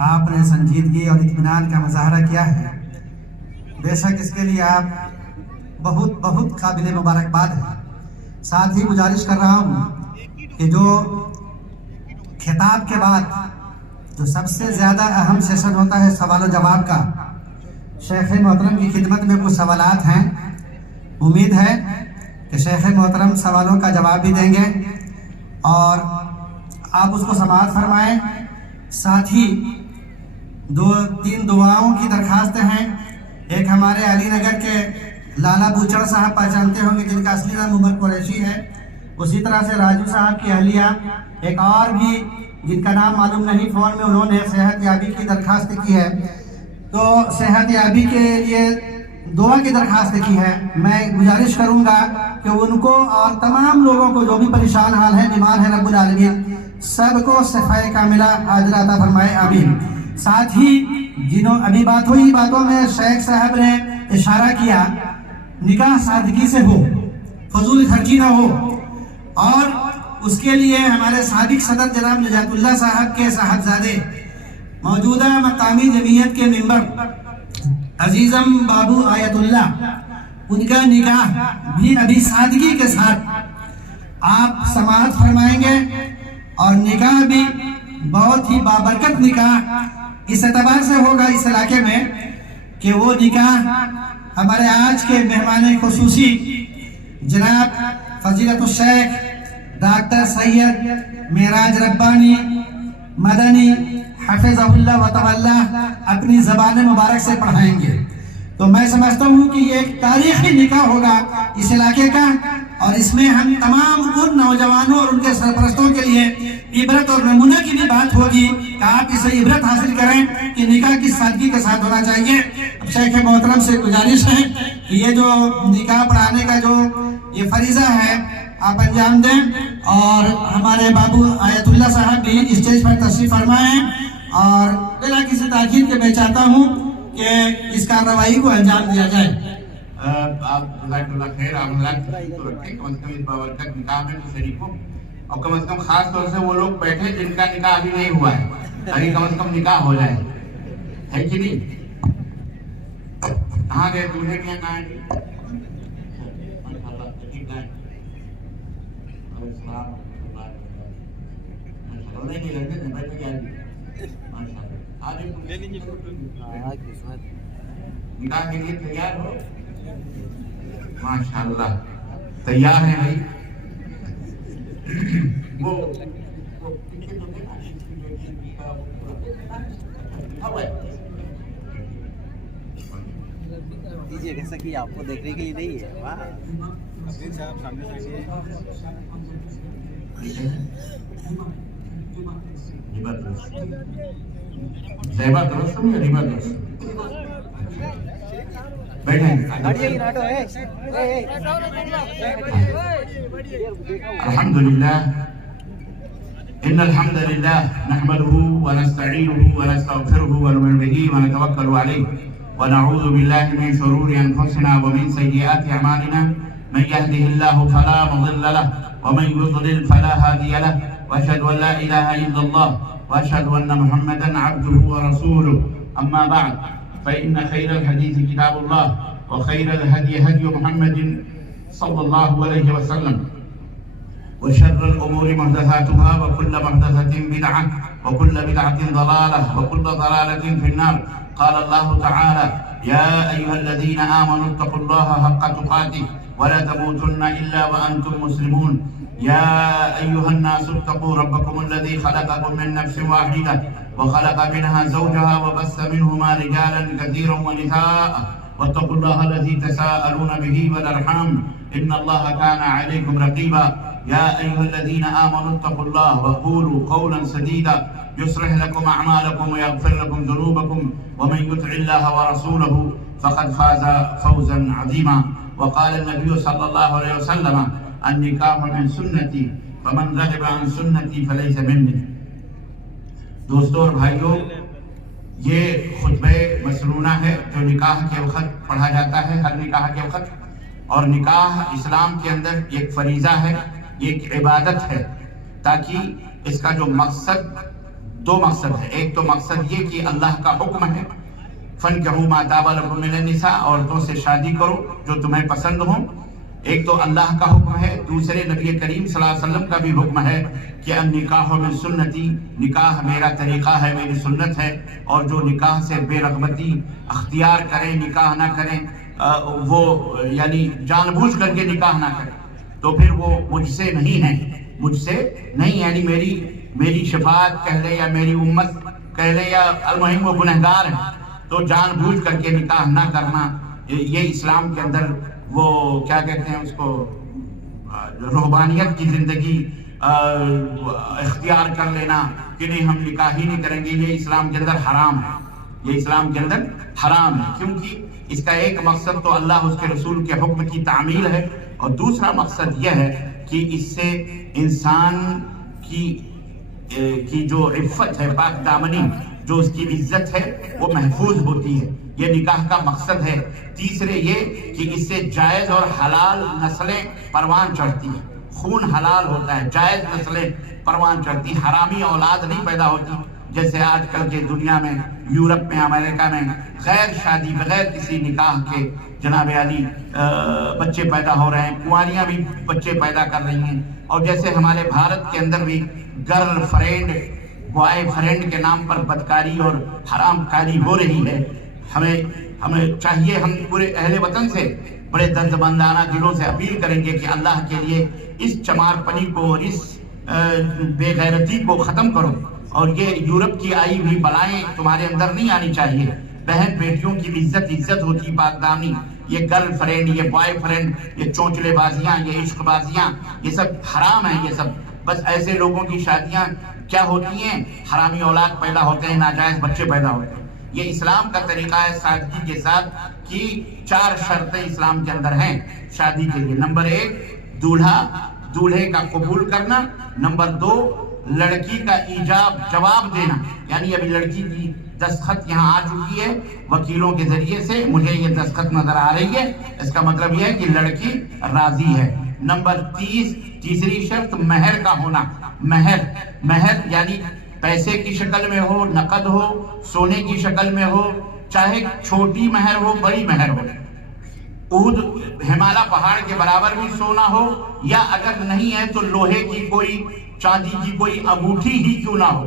آپ نے سنجیدگی اور اطمینان کا مظاہرہ کیا ہے. بے شک اس کے لیے آپ بہت بہت قابل مبارکباد ہیں. ساتھ ہی گزارش کر رہا ہوں کہ جو خطاب کے بعد جو سب سے زیادہ اہم سیشن ہوتا ہے سوال و جواب کا، شیخ محترم کی خدمت میں کچھ سوالات ہیں. امید ہے کہ شیخ محترم سوالوں کا جواب بھی دیں گے اور آپ اس کو سماعت فرمائیں. ساتھ ہی 2-3 دعاؤں کی درخواستیں ہیں. ایک ہمارے علی نگر کے لالا بوچڑ صاحب پہچانتے ہوں گے جن کا اصلی نام عمر قریشی ہے. اسی طرح سے راجو صاحب کی اہلیہ ایک اور بھی جن کا نام معلوم نہیں، فون میں انہوں نے صحت یابی کی درخواست کی ہے. تو صحت یابی کے لیے دعا کی درخواست کی ہے. میں گزارش کروں گا کہ ان کو اور تمام لوگوں کو جو بھی پریشان حال ہے بیمار ہے رب العالمین سب کو شفائے کاملہ عاجلہ عطا فرمائے. آمین. ساتھ ہی جنہوں ابھی بات ہوئی باتوں میں شیخ صاحب نے اشارہ کیا نکاح سادگی سے ہو، فضول خرچی نہ ہو. اور اس کے لیے ہمارے سابق صدر جناب نجات اللہ صاحب کے صاحبزادے موجودہ مقامی جمعیت کے ممبر عزیزم بابو آیت اللہ، ان کا نکاح بھی ابھی سادگی کے ساتھ آپ سماعت فرمائیں گے اور نکاح بھی بہت ہی بابرکت نکاح اس اعتبار سے ہوگا اس علاقے میں کہ وہ نکاح ہمارے آج کے مہمان خصوصی جناب فضیلت الشیخ ڈاکٹر سید معراج ربانی مدنی حفظہ اللہ و تعالی اپنی زبان مبارک سے پڑھائیں گے. تو میں سمجھتا ہوں کہ یہ ایک تاریخی نکاح ہوگا اس علاقے کا اور اس میں ہم تمام ان نوجوانوں اور ان کے سرپرستوں کے لیے عبرت اور نمونہ کی بھی بات ہوگی کہ آپ اسے عبرت حاصل کریں کہ نکاح کی سادگی کے ساتھ ہونا چاہیے. اب شیخ محترم سے گزارش ہے کہ یہ جو نکاح پڑھانے کا جو یہ فریضہ ہے آپ انجام دیں اور ہمارے بابو آیت اللہ صاحب بھی اسٹیج پر تشریف فرمائیں اور بلا کسی تاخیر کے میں چاہتا ہوں کہ اس کارروائی کو انجام دیا جائے. آپ جزاک اللہ خیر. آپ تو رکھیں کم از کم اس بابرکت نکاح میں تو شریک ہو اور کم از کم خاص طور سے وہ لوگ بیٹھے جن کا نکاح ابھی نہیں ہوا ہے، تاکہ کم از کم نکاح ہو جائے، ہے کہ نہیں؟ کہاں گئے دولہے کے کہاں گئے؟ نکاح کے لیے تیار ہو؟ ماشاءاللہ تیار ہیں بھائی. دیجیے کیسا کہ آپ کو دیکھنے کے لیے نہیں ہے. الحمد لله إن الحمد لله نحمده ونستعينه ونستغفره ونؤمن به ونتوكل عليه ونعوذ بالله من شرور أنفسنا ومن سيئات أعمالنا من يهده الله فلا مضل له ومن يضلل فلا هادي له وأشهد أن لا إله إلا الله وأشهد أن محمدا عبده ورسوله أما بعد فإن خير الحديث كتاب الله وخير الهدي هدي محمد صلى الله عليه وسلم وشر الأمور محدثاتها وكل محدثة بدعة وكل بدعة ضلالة وكل ضلالة في النار. قال الله تعالى يا أيها الذين آمنوا اتقوا الله حق تقاته ولا تموتن إلا وأنتم مسلمون. يا أيها الناس اتقوا ربكم الذي خلقكم من نفس واحدة وخلق منها زوجها وبث منهما رجالا كثيرا ونساء واتقوا الله الذي تساءلون به والأرحام إن الله كان عليكم رقيبا. يا أيها الذين آمنوا اتقوا الله وقولوا قولا سديدا يصلح لكم أعمالكم ويغفر لكم ذنوبكم ومن يطع الله ورسوله فقد فاز فوزا عظيما. وقال النبي صلى الله عليه وسلم النکاح من سنتی فمن رغب عن سنتی فلیس منی. دوستو اور بھائیو، یہ خطبہ مسنونہ ہے جو نکاح کے وقت پڑھا جاتا ہے، ہر نکاح کے وقت. اور نکاح اسلام کے اندر ایک فریضہ ہے، ایک عبادت ہے، تاکہ اس کا جو مقصد، دو مقصد ہے. ایک تو مقصد یہ کہ اللہ کا حکم ہے فَانْكِحُوا مَا طَابَ لَكُم مِّنَ النِّسَاءِ، عورتوں سے شادی کرو جو تمہیں پسند ہوں. ایک تو اللہ کا حکم ہے، دوسرے نبی کریم صلی اللہ علیہ وسلم کا بھی حکم ہے کہ النکاح من سنتی، نکاح میرا طریقہ ہے، میری سنت ہے. اور جو نکاح سے بے رغبتی اختیار کریں، نکاح نہ کریں، وہ یعنی جان بوجھ کر کے نکاح نہ کریں، تو پھر وہ مجھ سے نہیں ہے، مجھ سے نہیں، یعنی میری شفاعت کہہ لے یا میری امت کہہ لے یا المہم وہ گنہگار ہیں. تو جان بوجھ کر کے نکاح نہ کرنا، یہ اسلام کے اندر وہ کیا کہتے ہیں اس کو، رہبانیت کی زندگی اختیار کر لینا کہ نہیں ہم نکاح ہی نہیں کریں گے، یہ اسلام کے اندر حرام ہے. یہ اسلام کے اندر حرام ہے، کیونکہ اس کا ایک مقصد تو اللہ اس کے رسول کے حکم کی تعمیل ہے، اور دوسرا مقصد یہ ہے کہ اس سے انسان کی جو عفت ہے، پاک دامنی، جو اس کی عزت ہے وہ محفوظ ہوتی ہے. یہ نکاح کا مقصد ہے. تیسرے یہ کہ اس سے جائز اور حلال نسلیں پروان چڑھتی ہیں، خون حلال ہوتا ہے، جائز نسلیں پروان چڑھتی، حرامی اولاد نہیں پیدا ہوتی. جیسے آج کل کے دنیا میں، یورپ میں، امریکہ میں غیر شادی، بغیر کسی نکاح کے جناب علی بچے پیدا ہو رہے ہیں، کنواریاں بھی بچے پیدا کر رہی ہیں. اور جیسے ہمارے بھارت کے اندر بھی گرل فرینڈ، بوائے فرینڈ کے نام پر بدکاری اور حرام کاری ہو رہی ہے. ہمیں چاہیے، ہم پورے اہل وطن سے بڑے درد مندانہ دلوں سے اپیل کریں گے کہ اللہ کے لیے اس چمار پنی کو اور اس بے غیرتی کو ختم کرو. اور یہ یورپ کی آئی ہوئی بلائیں تمہارے اندر نہیں آنی چاہیے. بہن بیٹیوں کی عزت ہوتی، پاک دامنی. یہ گرل فرینڈ، یہ بوائے فرینڈ، یہ چونچلے بازیاں، یہ عشق بازیاں، یہ سب حرام ہیں. یہ سب بس ایسے لوگوں کی شادیاں کیا ہوتی ہیں، حرامی اولاد پیدا ہوتے ہیں، ناجائز بچے پیدا ہوتے ہیں. یہ اسلام کا طریقہ ہے سادگی کے ساتھ کہ 4 شرطیں اسلام کے اندر ہیں شادی کے لیے. نمبر 1 دولہے کا قبول کرنا. نمبر 2 لڑکی کا ایجاب جواب دینا، یعنی ابھی لڑکی کی دستخط یہاں آ چکی ہے وکیلوں کے ذریعے سے، مجھے یہ دستخط نظر آ رہی ہے، اس کا مطلب یہ ہے کہ لڑکی راضی ہے. نمبر 30 تیسری شرط مہر کا ہونا. مہر یعنی پیسے کی شکل میں ہو, نقد ہو, سونے کی شکل میں ہو, چاہے چھوٹی مہر ہو بڑی مہر ہو, احد ہمالیہ پہاڑ کے برابر بھی سونا ہو, یا اگر نہیں ہے تو لوہے کی کوئی, چاندی کی کوئی انگوٹھی ہی کیوں نہ ہو,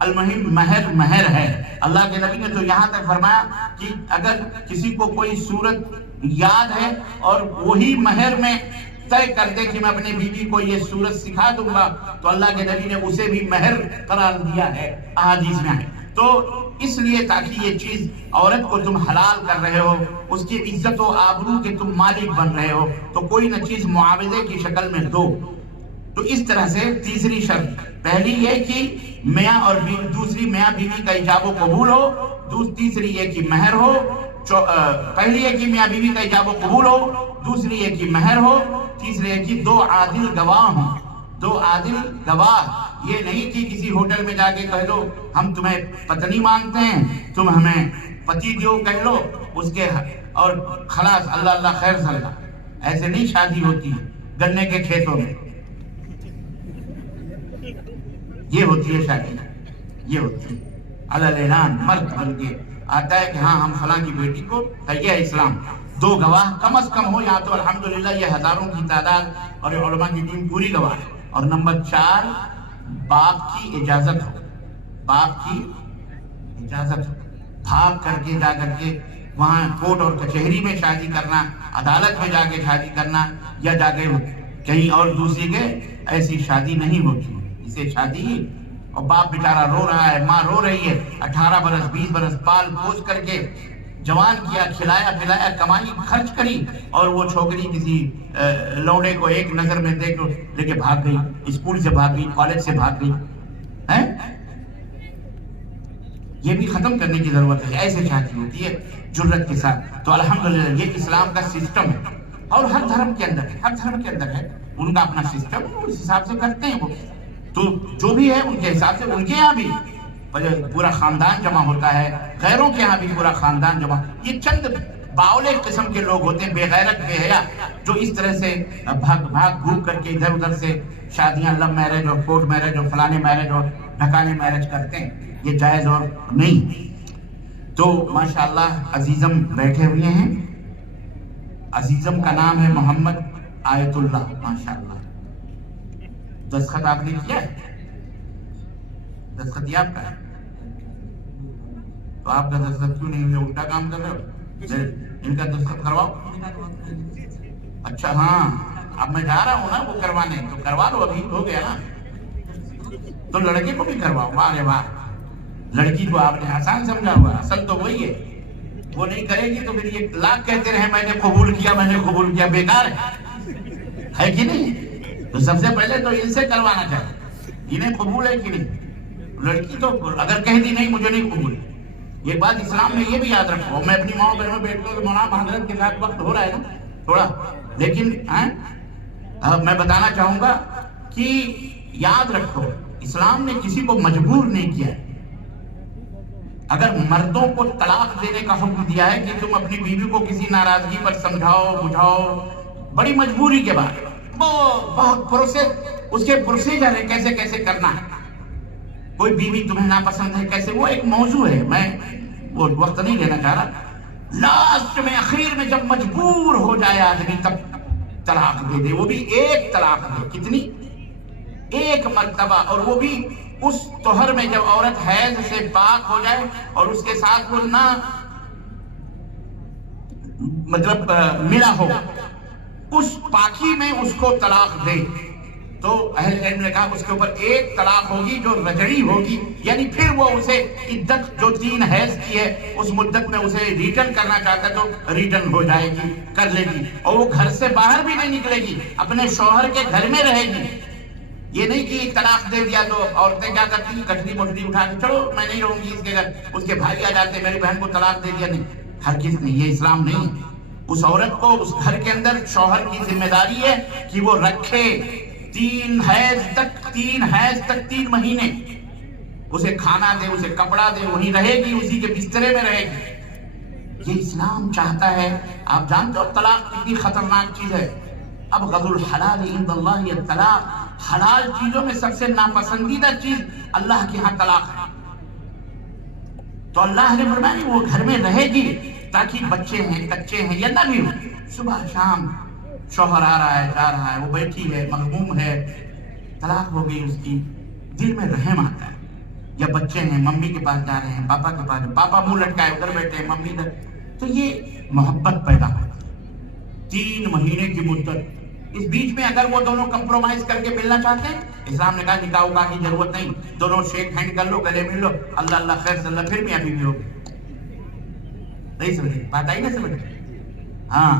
المہم مہر ہے. اللہ کے نبی نے تو یہاں تک فرمایا کہ اگر کسی کو کوئی صورت یاد ہے اور وہی مہر میں طے کر دے کہ میں اپنی بیوی کو یہ صورت سکھا دوں گا, تو اللہ کے نبی نے اسے بھی مہر قرار دیا ہے, احادیث میں ہے. تو اس لیے تاکہ یہ چیز عورت کو تم حلال کر رہے ہو, اس کی عزت و آبرو کے تم مالک بن رہے ہو, تو کوئی نہ چیز معاوضے کی شکل میں دو. تو اس طرح سے تیسری شرط, پہلی یہ کہ میاں اور دوسری میاں بیوی کا ایجاب و قبول ہو, تیسری یہ کہ مہر ہو, پہلی یہ کہ میاں بیوی کا ایجاب و قبول ہو, دوسری یہ کہ مہر ہو, تیسری یہ کہ 2 عادل گواہ ہوں. 2 عادل گواہ, یہ نہیں کہ کسی ہوٹل میں جا کے کہہ دو ہم تمہیں پتنی مانتے ہیں, تم ہمیں پتی دیو کہہ لو اس کے, اور خلاص اللہ اللہ خیر صلی اللہ. ایسے نہیں شادی ہوتی ہے گنے کے کھیتوں میں, یہ ہوتی ہے شادی, یہ ہوتی ہے علالعلان مرد بن کے آتا ہے کہ ہاں ہم فلاں کی بیٹی کو, یہ اسلام. 2 گواہ کم از کم ہو, یہاں تو الحمدللہ یہ ہزاروں کی تعداد اور علماء کی ٹیم پوری گواہ ہے. اور نمبر 4 باپ کی اجازت ہو, باپ کی اجازت ہو. بھاگ کر کے جا کر کے وہاں کورٹ اور کچہری میں شادی کرنا, عدالت میں جا کے شادی کرنا, یا جا کے کہیں اور دوسری کے, ایسی شادی نہیں ہوتی. اسے شادی, اور باپ بیچارہ رو رہا ہے, ماں رو رہی ہے, 18 برس 20 برس پال پوس کر کے جوان کیا, کھلایا پلایا, کمائی خرچ کری, اور وہ چھوکری کسی لوڑے کو ایک نظر میں دیکھ لے کے بھاگ گئی, اسکول سے بھاگ گئی, کالج سے بھاگ گئی. یہ بھی ختم کرنے کی ضرورت ہے. ایسے شادی ہوتی ہے جرت کے ساتھ. تو الحمدللہ یہ اسلام کا سسٹم ہے, اور ہر دھرم کے اندر ہے, ہر دھرم کے اندر ہے ان کا اپنا سسٹم, اس حساب سے کرتے ہیں وہ. تو جو بھی ہے ان کے حساب سے, ان کے یہاں بھی پورا خاندان جمع ہوتا ہے, غیروں کے یہاں بھی پورا خاندان جمع. یہ چند باولے قسم کے لوگ ہوتے ہیں, بے غیرت بے حیا, جو اس طرح سے بھاگ بھوک کر کے ادھر ادھر سے شادیاں, لو میرج اور کورٹ میرج اور فلانے میرج اور ڈھکانے میرج کرتے ہیں. یہ جائز اور نہیں. تو ماشاءاللہ عزیزم بیٹھے ہوئے ہیں, عزیزم کا نام ہے محمد آیت اللہ. ماشاءاللہ دستخط آپ نے کیا ہے, دستخط آپ کا ہے, تو آپ کا دستخط کیوں نہیں, الٹا کام کر رہے ہو, ان کا دستخط کرواؤ. اچھا ہاں, اب میں جا رہا ہوں نا وہ کروانے, تو کروا لو, ابھی ہو گیا نا. تو لڑکے کو بھی کرواؤ. واہ رے واہ, لڑکی کو آپ نے آسان سمجھا ہوا, اصل تو وہی ہے. وہ نہیں کرے گی تو پھر یہ لاکھ کہتے رہے میں نے قبول کیا, میں نے قبول کیا, بیکار ہے کہ نہیں. تو سب سے پہلے تو ان سے کروانا چاہیے, انہیں قبول ہے کہ نہیں. لڑکی تو اگر کہہ دی نہیں مجھے نہیں قبول, یہ بات اسلام میں یہ بھی یاد رکھو. میں اپنی ماں بہن میں بیٹھ کر مولانا حضرت کے ساتھ وقت ہو رہا ہے نا تھوڑا, لیکن میں بتانا چاہوں گا کہ یاد رکھو اسلام نے کسی کو مجبور نہیں کیا. اگر مردوں کو طلاق دینے کا حکم دیا ہے کہ تم اپنی بیوی کو کسی ناراضگی پر سمجھاؤ بجھاؤ, بڑی مجبوری کے بعد, بہت اس کے پروسیجر ہے کیسے کیسے کرنا ہے. کوئی بیوی تمہیں ناپسند ہے کیسے, وہ ایک موضوع ہے, میں وہ وقت نہیں لینا چاہ رہا. لاسٹ میں اخیر میں جب مجبور ہو جائے آدمی تب طلاق دے دے, وہ بھی ایک طلاق دے. کتنی؟ 1 مرتبہ, اور وہ بھی اس طہر میں جب عورت حیض سے پاک ہو جائے اور اس کے ساتھ وہ نہ مطلب ملا ہو, اس پاکی میں اس کو طلاق دے. تو اہل علم نے کہا اس کے اوپر 1 طلاق ہوگی جو رجعی ہوگی, یعنی پھر وہ اسے عدت جو 3 حیض کی ہے اس مدت میں اسے ریٹرن کرنا چاہتا ہے تو ریٹرن ہو جائے گی, کر لے گی, اور وہ گھر سے باہر بھی نہیں نکلے گی, اپنے شوہر کے گھر میں رہے گی. یہ نہیں کہ طلاق دے دیا تو عورتیں کیا کرتی ہیں, کٹری مٹری اٹھا کے چلو میں نہیں رہوں گی اس کے گھر, اس کے بھائی آ جاتے میری بہن کو طلاق دے دیا. نہیں, ہر کس نہیں, یہ اسلام نہیں. اس عورت کو اس گھر کے اندر شوہر کی ذمہ داری ہے کہ وہ رکھے 3 حیض تک 3 مہینے, اسے کھانا دے, اسے کپڑا دے, وہیں رہے گی, اسی کے بسترے میں رہے گی. یہ اسلام چاہتا ہے. آپ جانتے ہو طلاق کتنی خطرناک چیز ہے. اب غضل حلال عند اللہ الطلاق، حلال چیزوں میں سب سے ناپسندیدہ چیز اللہ کے ہاں طلاق ہے. تو اللہ نے فرمایا وہ گھر میں رہے گی تاکہ بچے ہیں کچے ہیں یا نہ بھی ہو، صبح شام شوہر آ رہا ہے جا رہا ہے، وہ بیٹھی ہے مغموم ہے، طلاق ہو گئی اس کی، دل میں رحم آتا ہے. یا بچے ہیں ممی کے پاس جا رہے ہیں، پاپا کے پاس، پاپا منہ لٹکائے ادھر بیٹھے ہیں، ممی ادھر، تو یہ محبت پیدا ہوتی ہے. 3 مہینے کی مدت، اس بیچ میں اگر وہ دونوں کمپرومائز کر کے ملنا چاہتے ہیں، اسلام نے کہا نکاح وکاح کی ضرورت نہیں، دونوں شیک ہینڈ کر لو، گلے مل لو، اللہ اللہ خیر صلی اللہ، پھر میاں بیوی ہو. نہیں سمجھے بات آئی؟ نہ سمجھے؟ ہاں.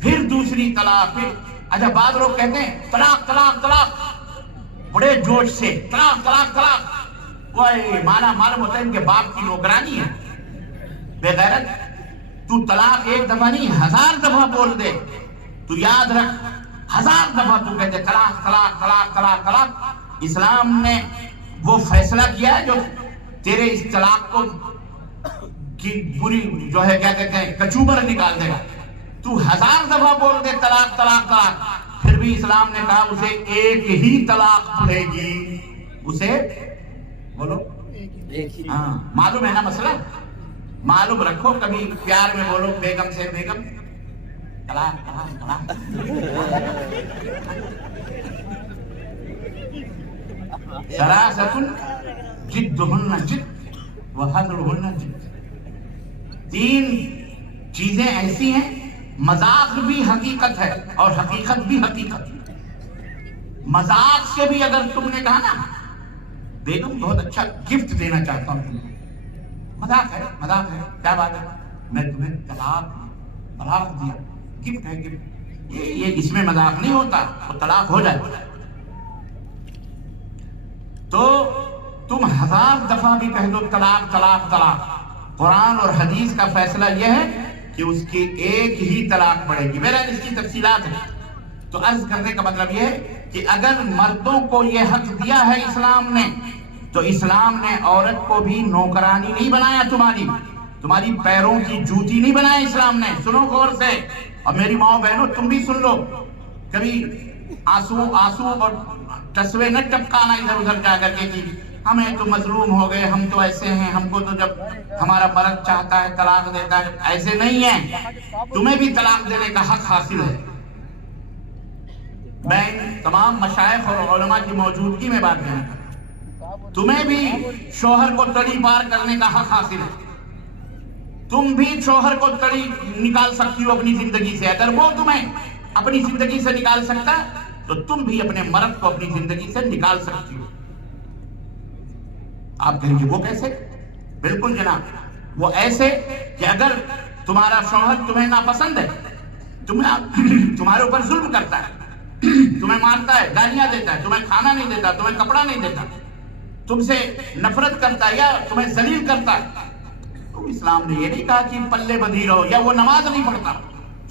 پھر دوسری طلاق. پھر اچھا بعض لوگ کہتے ہیں طلاق طلاق طلاق بڑے جوش سے، طلاق طلاق طلاق. وہ مانا معلوم ہوتا ہے ان کے باپ کی نوکرانی ہے. بے غیرت، تو طلاق ایک دفعہ نہیں 1000 دفعہ بول دے، تو یاد رکھ 1000 دفعہ تو کہتے طلاق طلاق طلاق طلاق طلاق. اسلام نے وہ فیصلہ کیا ہے جو تیرے اس طلاق کو کی پوری جو ہے کیا کہتے ہیں کچوبر نکال دے گا. تو 1000 دفعہ بول دے طلاق طلاق طلاق، پھر بھی اسلام نے کہا اسے ایک ہی طلاق پڑے گی. اسے بولو ہاں، معلوم ہے نا مسئلہ؟ معلوم رکھو، کبھی پیار میں بولو بیگم سے بیگم طلاق طلاق طلاق. ثلاثۃ جدہن جد وہزلہن جد. 3 چیزیں ایسی ہیں، مذاق بھی حقیقت ہے اور حقیقت بھی حقیقت. مذاق سے بھی اگر تم نے کہا نا بیگم بہت اچھا گفٹ دینا چاہتا ہوں تمہیں، مذاق ہے مذاق ہے، کیا بات ہے، میں تمہیں طلاق دیا، گفٹ ہے گفٹ. یہ اس میں مذاق نہیں ہوتا، وہ طلاق ہو جاتا ہے. تو تم 1000 دفعہ بھی کہہ دو طلاق طلاق طلاق، قرآن اور حدیث کا فیصلہ یہ ہے کہ اس کی ایک ہی طلاق پڑے گی. میرا اس کی تفصیلات ہے. تو عرض کرنے کا مطلب یہ ہے کہ اگر مردوں کو یہ حق دیا ہے اسلام نے، تو اسلام نے عورت کو بھی نوکرانی نہیں بنایا، تمہاری پیروں کی جوتی نہیں بنایا اسلام نے. سنو غور سے، اور میری ماں بہنوں تم بھی سن لو، کبھی آنسو اور تصویر نہ ٹپکانا ادھر ادھر جا کر کے کہ ہمیں تو مظلوم ہو گئے، ہم تو ایسے ہیں، ہم کو تو جب ہمارا مرد چاہتا ہے طلاق دیتا ہے. ایسے نہیں ہے، تمہیں بھی طلاق دینے کا حق حاصل ہے. میں تمام مشائخ اور علماء کی موجودگی میں بات کرتا ہوں، تمہیں بھی شوہر کو تڑی پار کرنے کا حق حاصل ہے. تم بھی شوہر کو تڑی نکال سکتی ہو اپنی زندگی سے. اگر وہ تمہیں اپنی زندگی سے نکال سکتا تو تم بھی اپنے مرد کو اپنی زندگی سے نکال سکتی ہو. آپ کہیں گے وہ کیسے؟ بالکل جناب، وہ ایسے کہ اگر تمہارا شوہر تمہیں ناپسند ہے، تمہارے اوپر ظلم کرتا ہے، تمہیں مارتا ہے، گالیاں دیتا ہے، تمہیں کھانا نہیں دیتا، تمہیں کپڑا نہیں دیتا، تم سے نفرت کرتا ہے یا تمہیں ذلیل کرتا ہے، تو اسلام نے یہ نہیں کہا کہ پلے بندھی رہو، یا وہ نماز نہیں پڑھتا،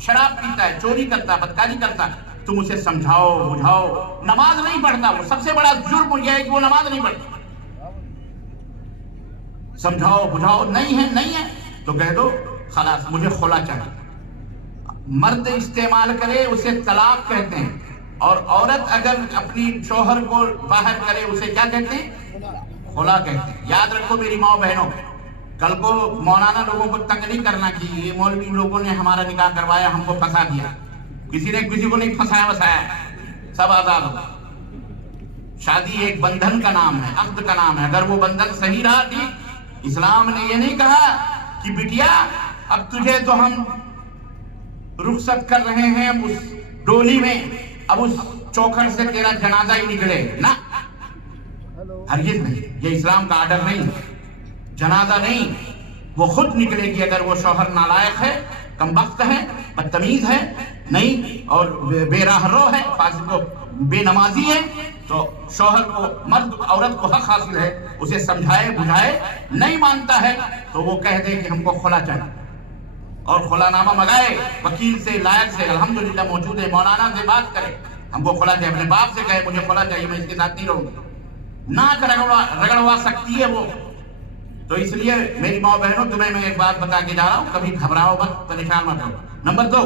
شراب پیتا ہے، چوری کرتا ہے، بدکاری کرتا ہے، تم اسے سمجھاؤ بجھاؤ. نماز نہیں پڑھتا، وہ سب سے بڑا جرم یہ ہے کہ وہ نماز نہیں پڑھتا. سمجھاؤ بجھاؤ، نہیں ہے تو کہہ دو خلاص مجھے خلا چاہیے. مرد استعمال کرے اسے طلاق کہتے ہیں، اور عورت اگر اپنی شوہر کو باہر کرے اسے کیا کہتے ہیں؟ خلا کہتے ہیں. یاد رکھو میری ماں بہنوں، کل کو مولانا لوگوں کو تنگ نہیں کرنا کہ یہ مولوی لوگوں نے ہمارا نکاح کروایا، ہم کو پھنسا دیا. کسی نے کسی کو نہیں پھنسایا وسایا، سب آزاد ہو. شادی ایک بندھن کا نام ہے، عقد کا نام ہے. اگر وہ بندھن صحیح رہا ٹھیک. اسلام نے یہ نہیں کہا کہ بٹیا اب تجھے تو ہم رخصت کر رہے ہیں اس ڈولی میں، اب اس چوکھٹ سے تیرا جنازہ ہی نکلے. نہ، ہرگز نہیں، یہ اسلام کا آرڈر نہیں. جنازہ نہیں، وہ خود نکلے گی. اگر وہ شوہر نالائق ہے، کمبخت ہے، بدتمیز ہے، نہیں اور بے راہ رو ہے، فاسق و بے نمازی ہے، تو شوہر کو، مرد عورت کو حق حاصل ہے اسے سمجھائے بجھائے. نہیں مانتا ہے تو وہ کہہ دے کہ ہم کو خلا چاہیے، اور خلا نامہ منگائے وکیل سے، لائق سے. الحمدللہ موجود ہے، مولانا سے بات کرے، ہم کو خلا چاہیے. اپنے باپ سے کہے مجھے خلا چاہیے، میں اس کے ساتھ نہیں رہوں گا. ناک رگڑوا سکتی ہے وہ. تو اس لیے میری ماں بہنوں تمہیں میں ایک بات بتا کے جا رہا ہوں، کبھی گھبراؤ مت، پریشان مت ہو. نمبر 2،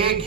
1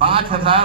5,000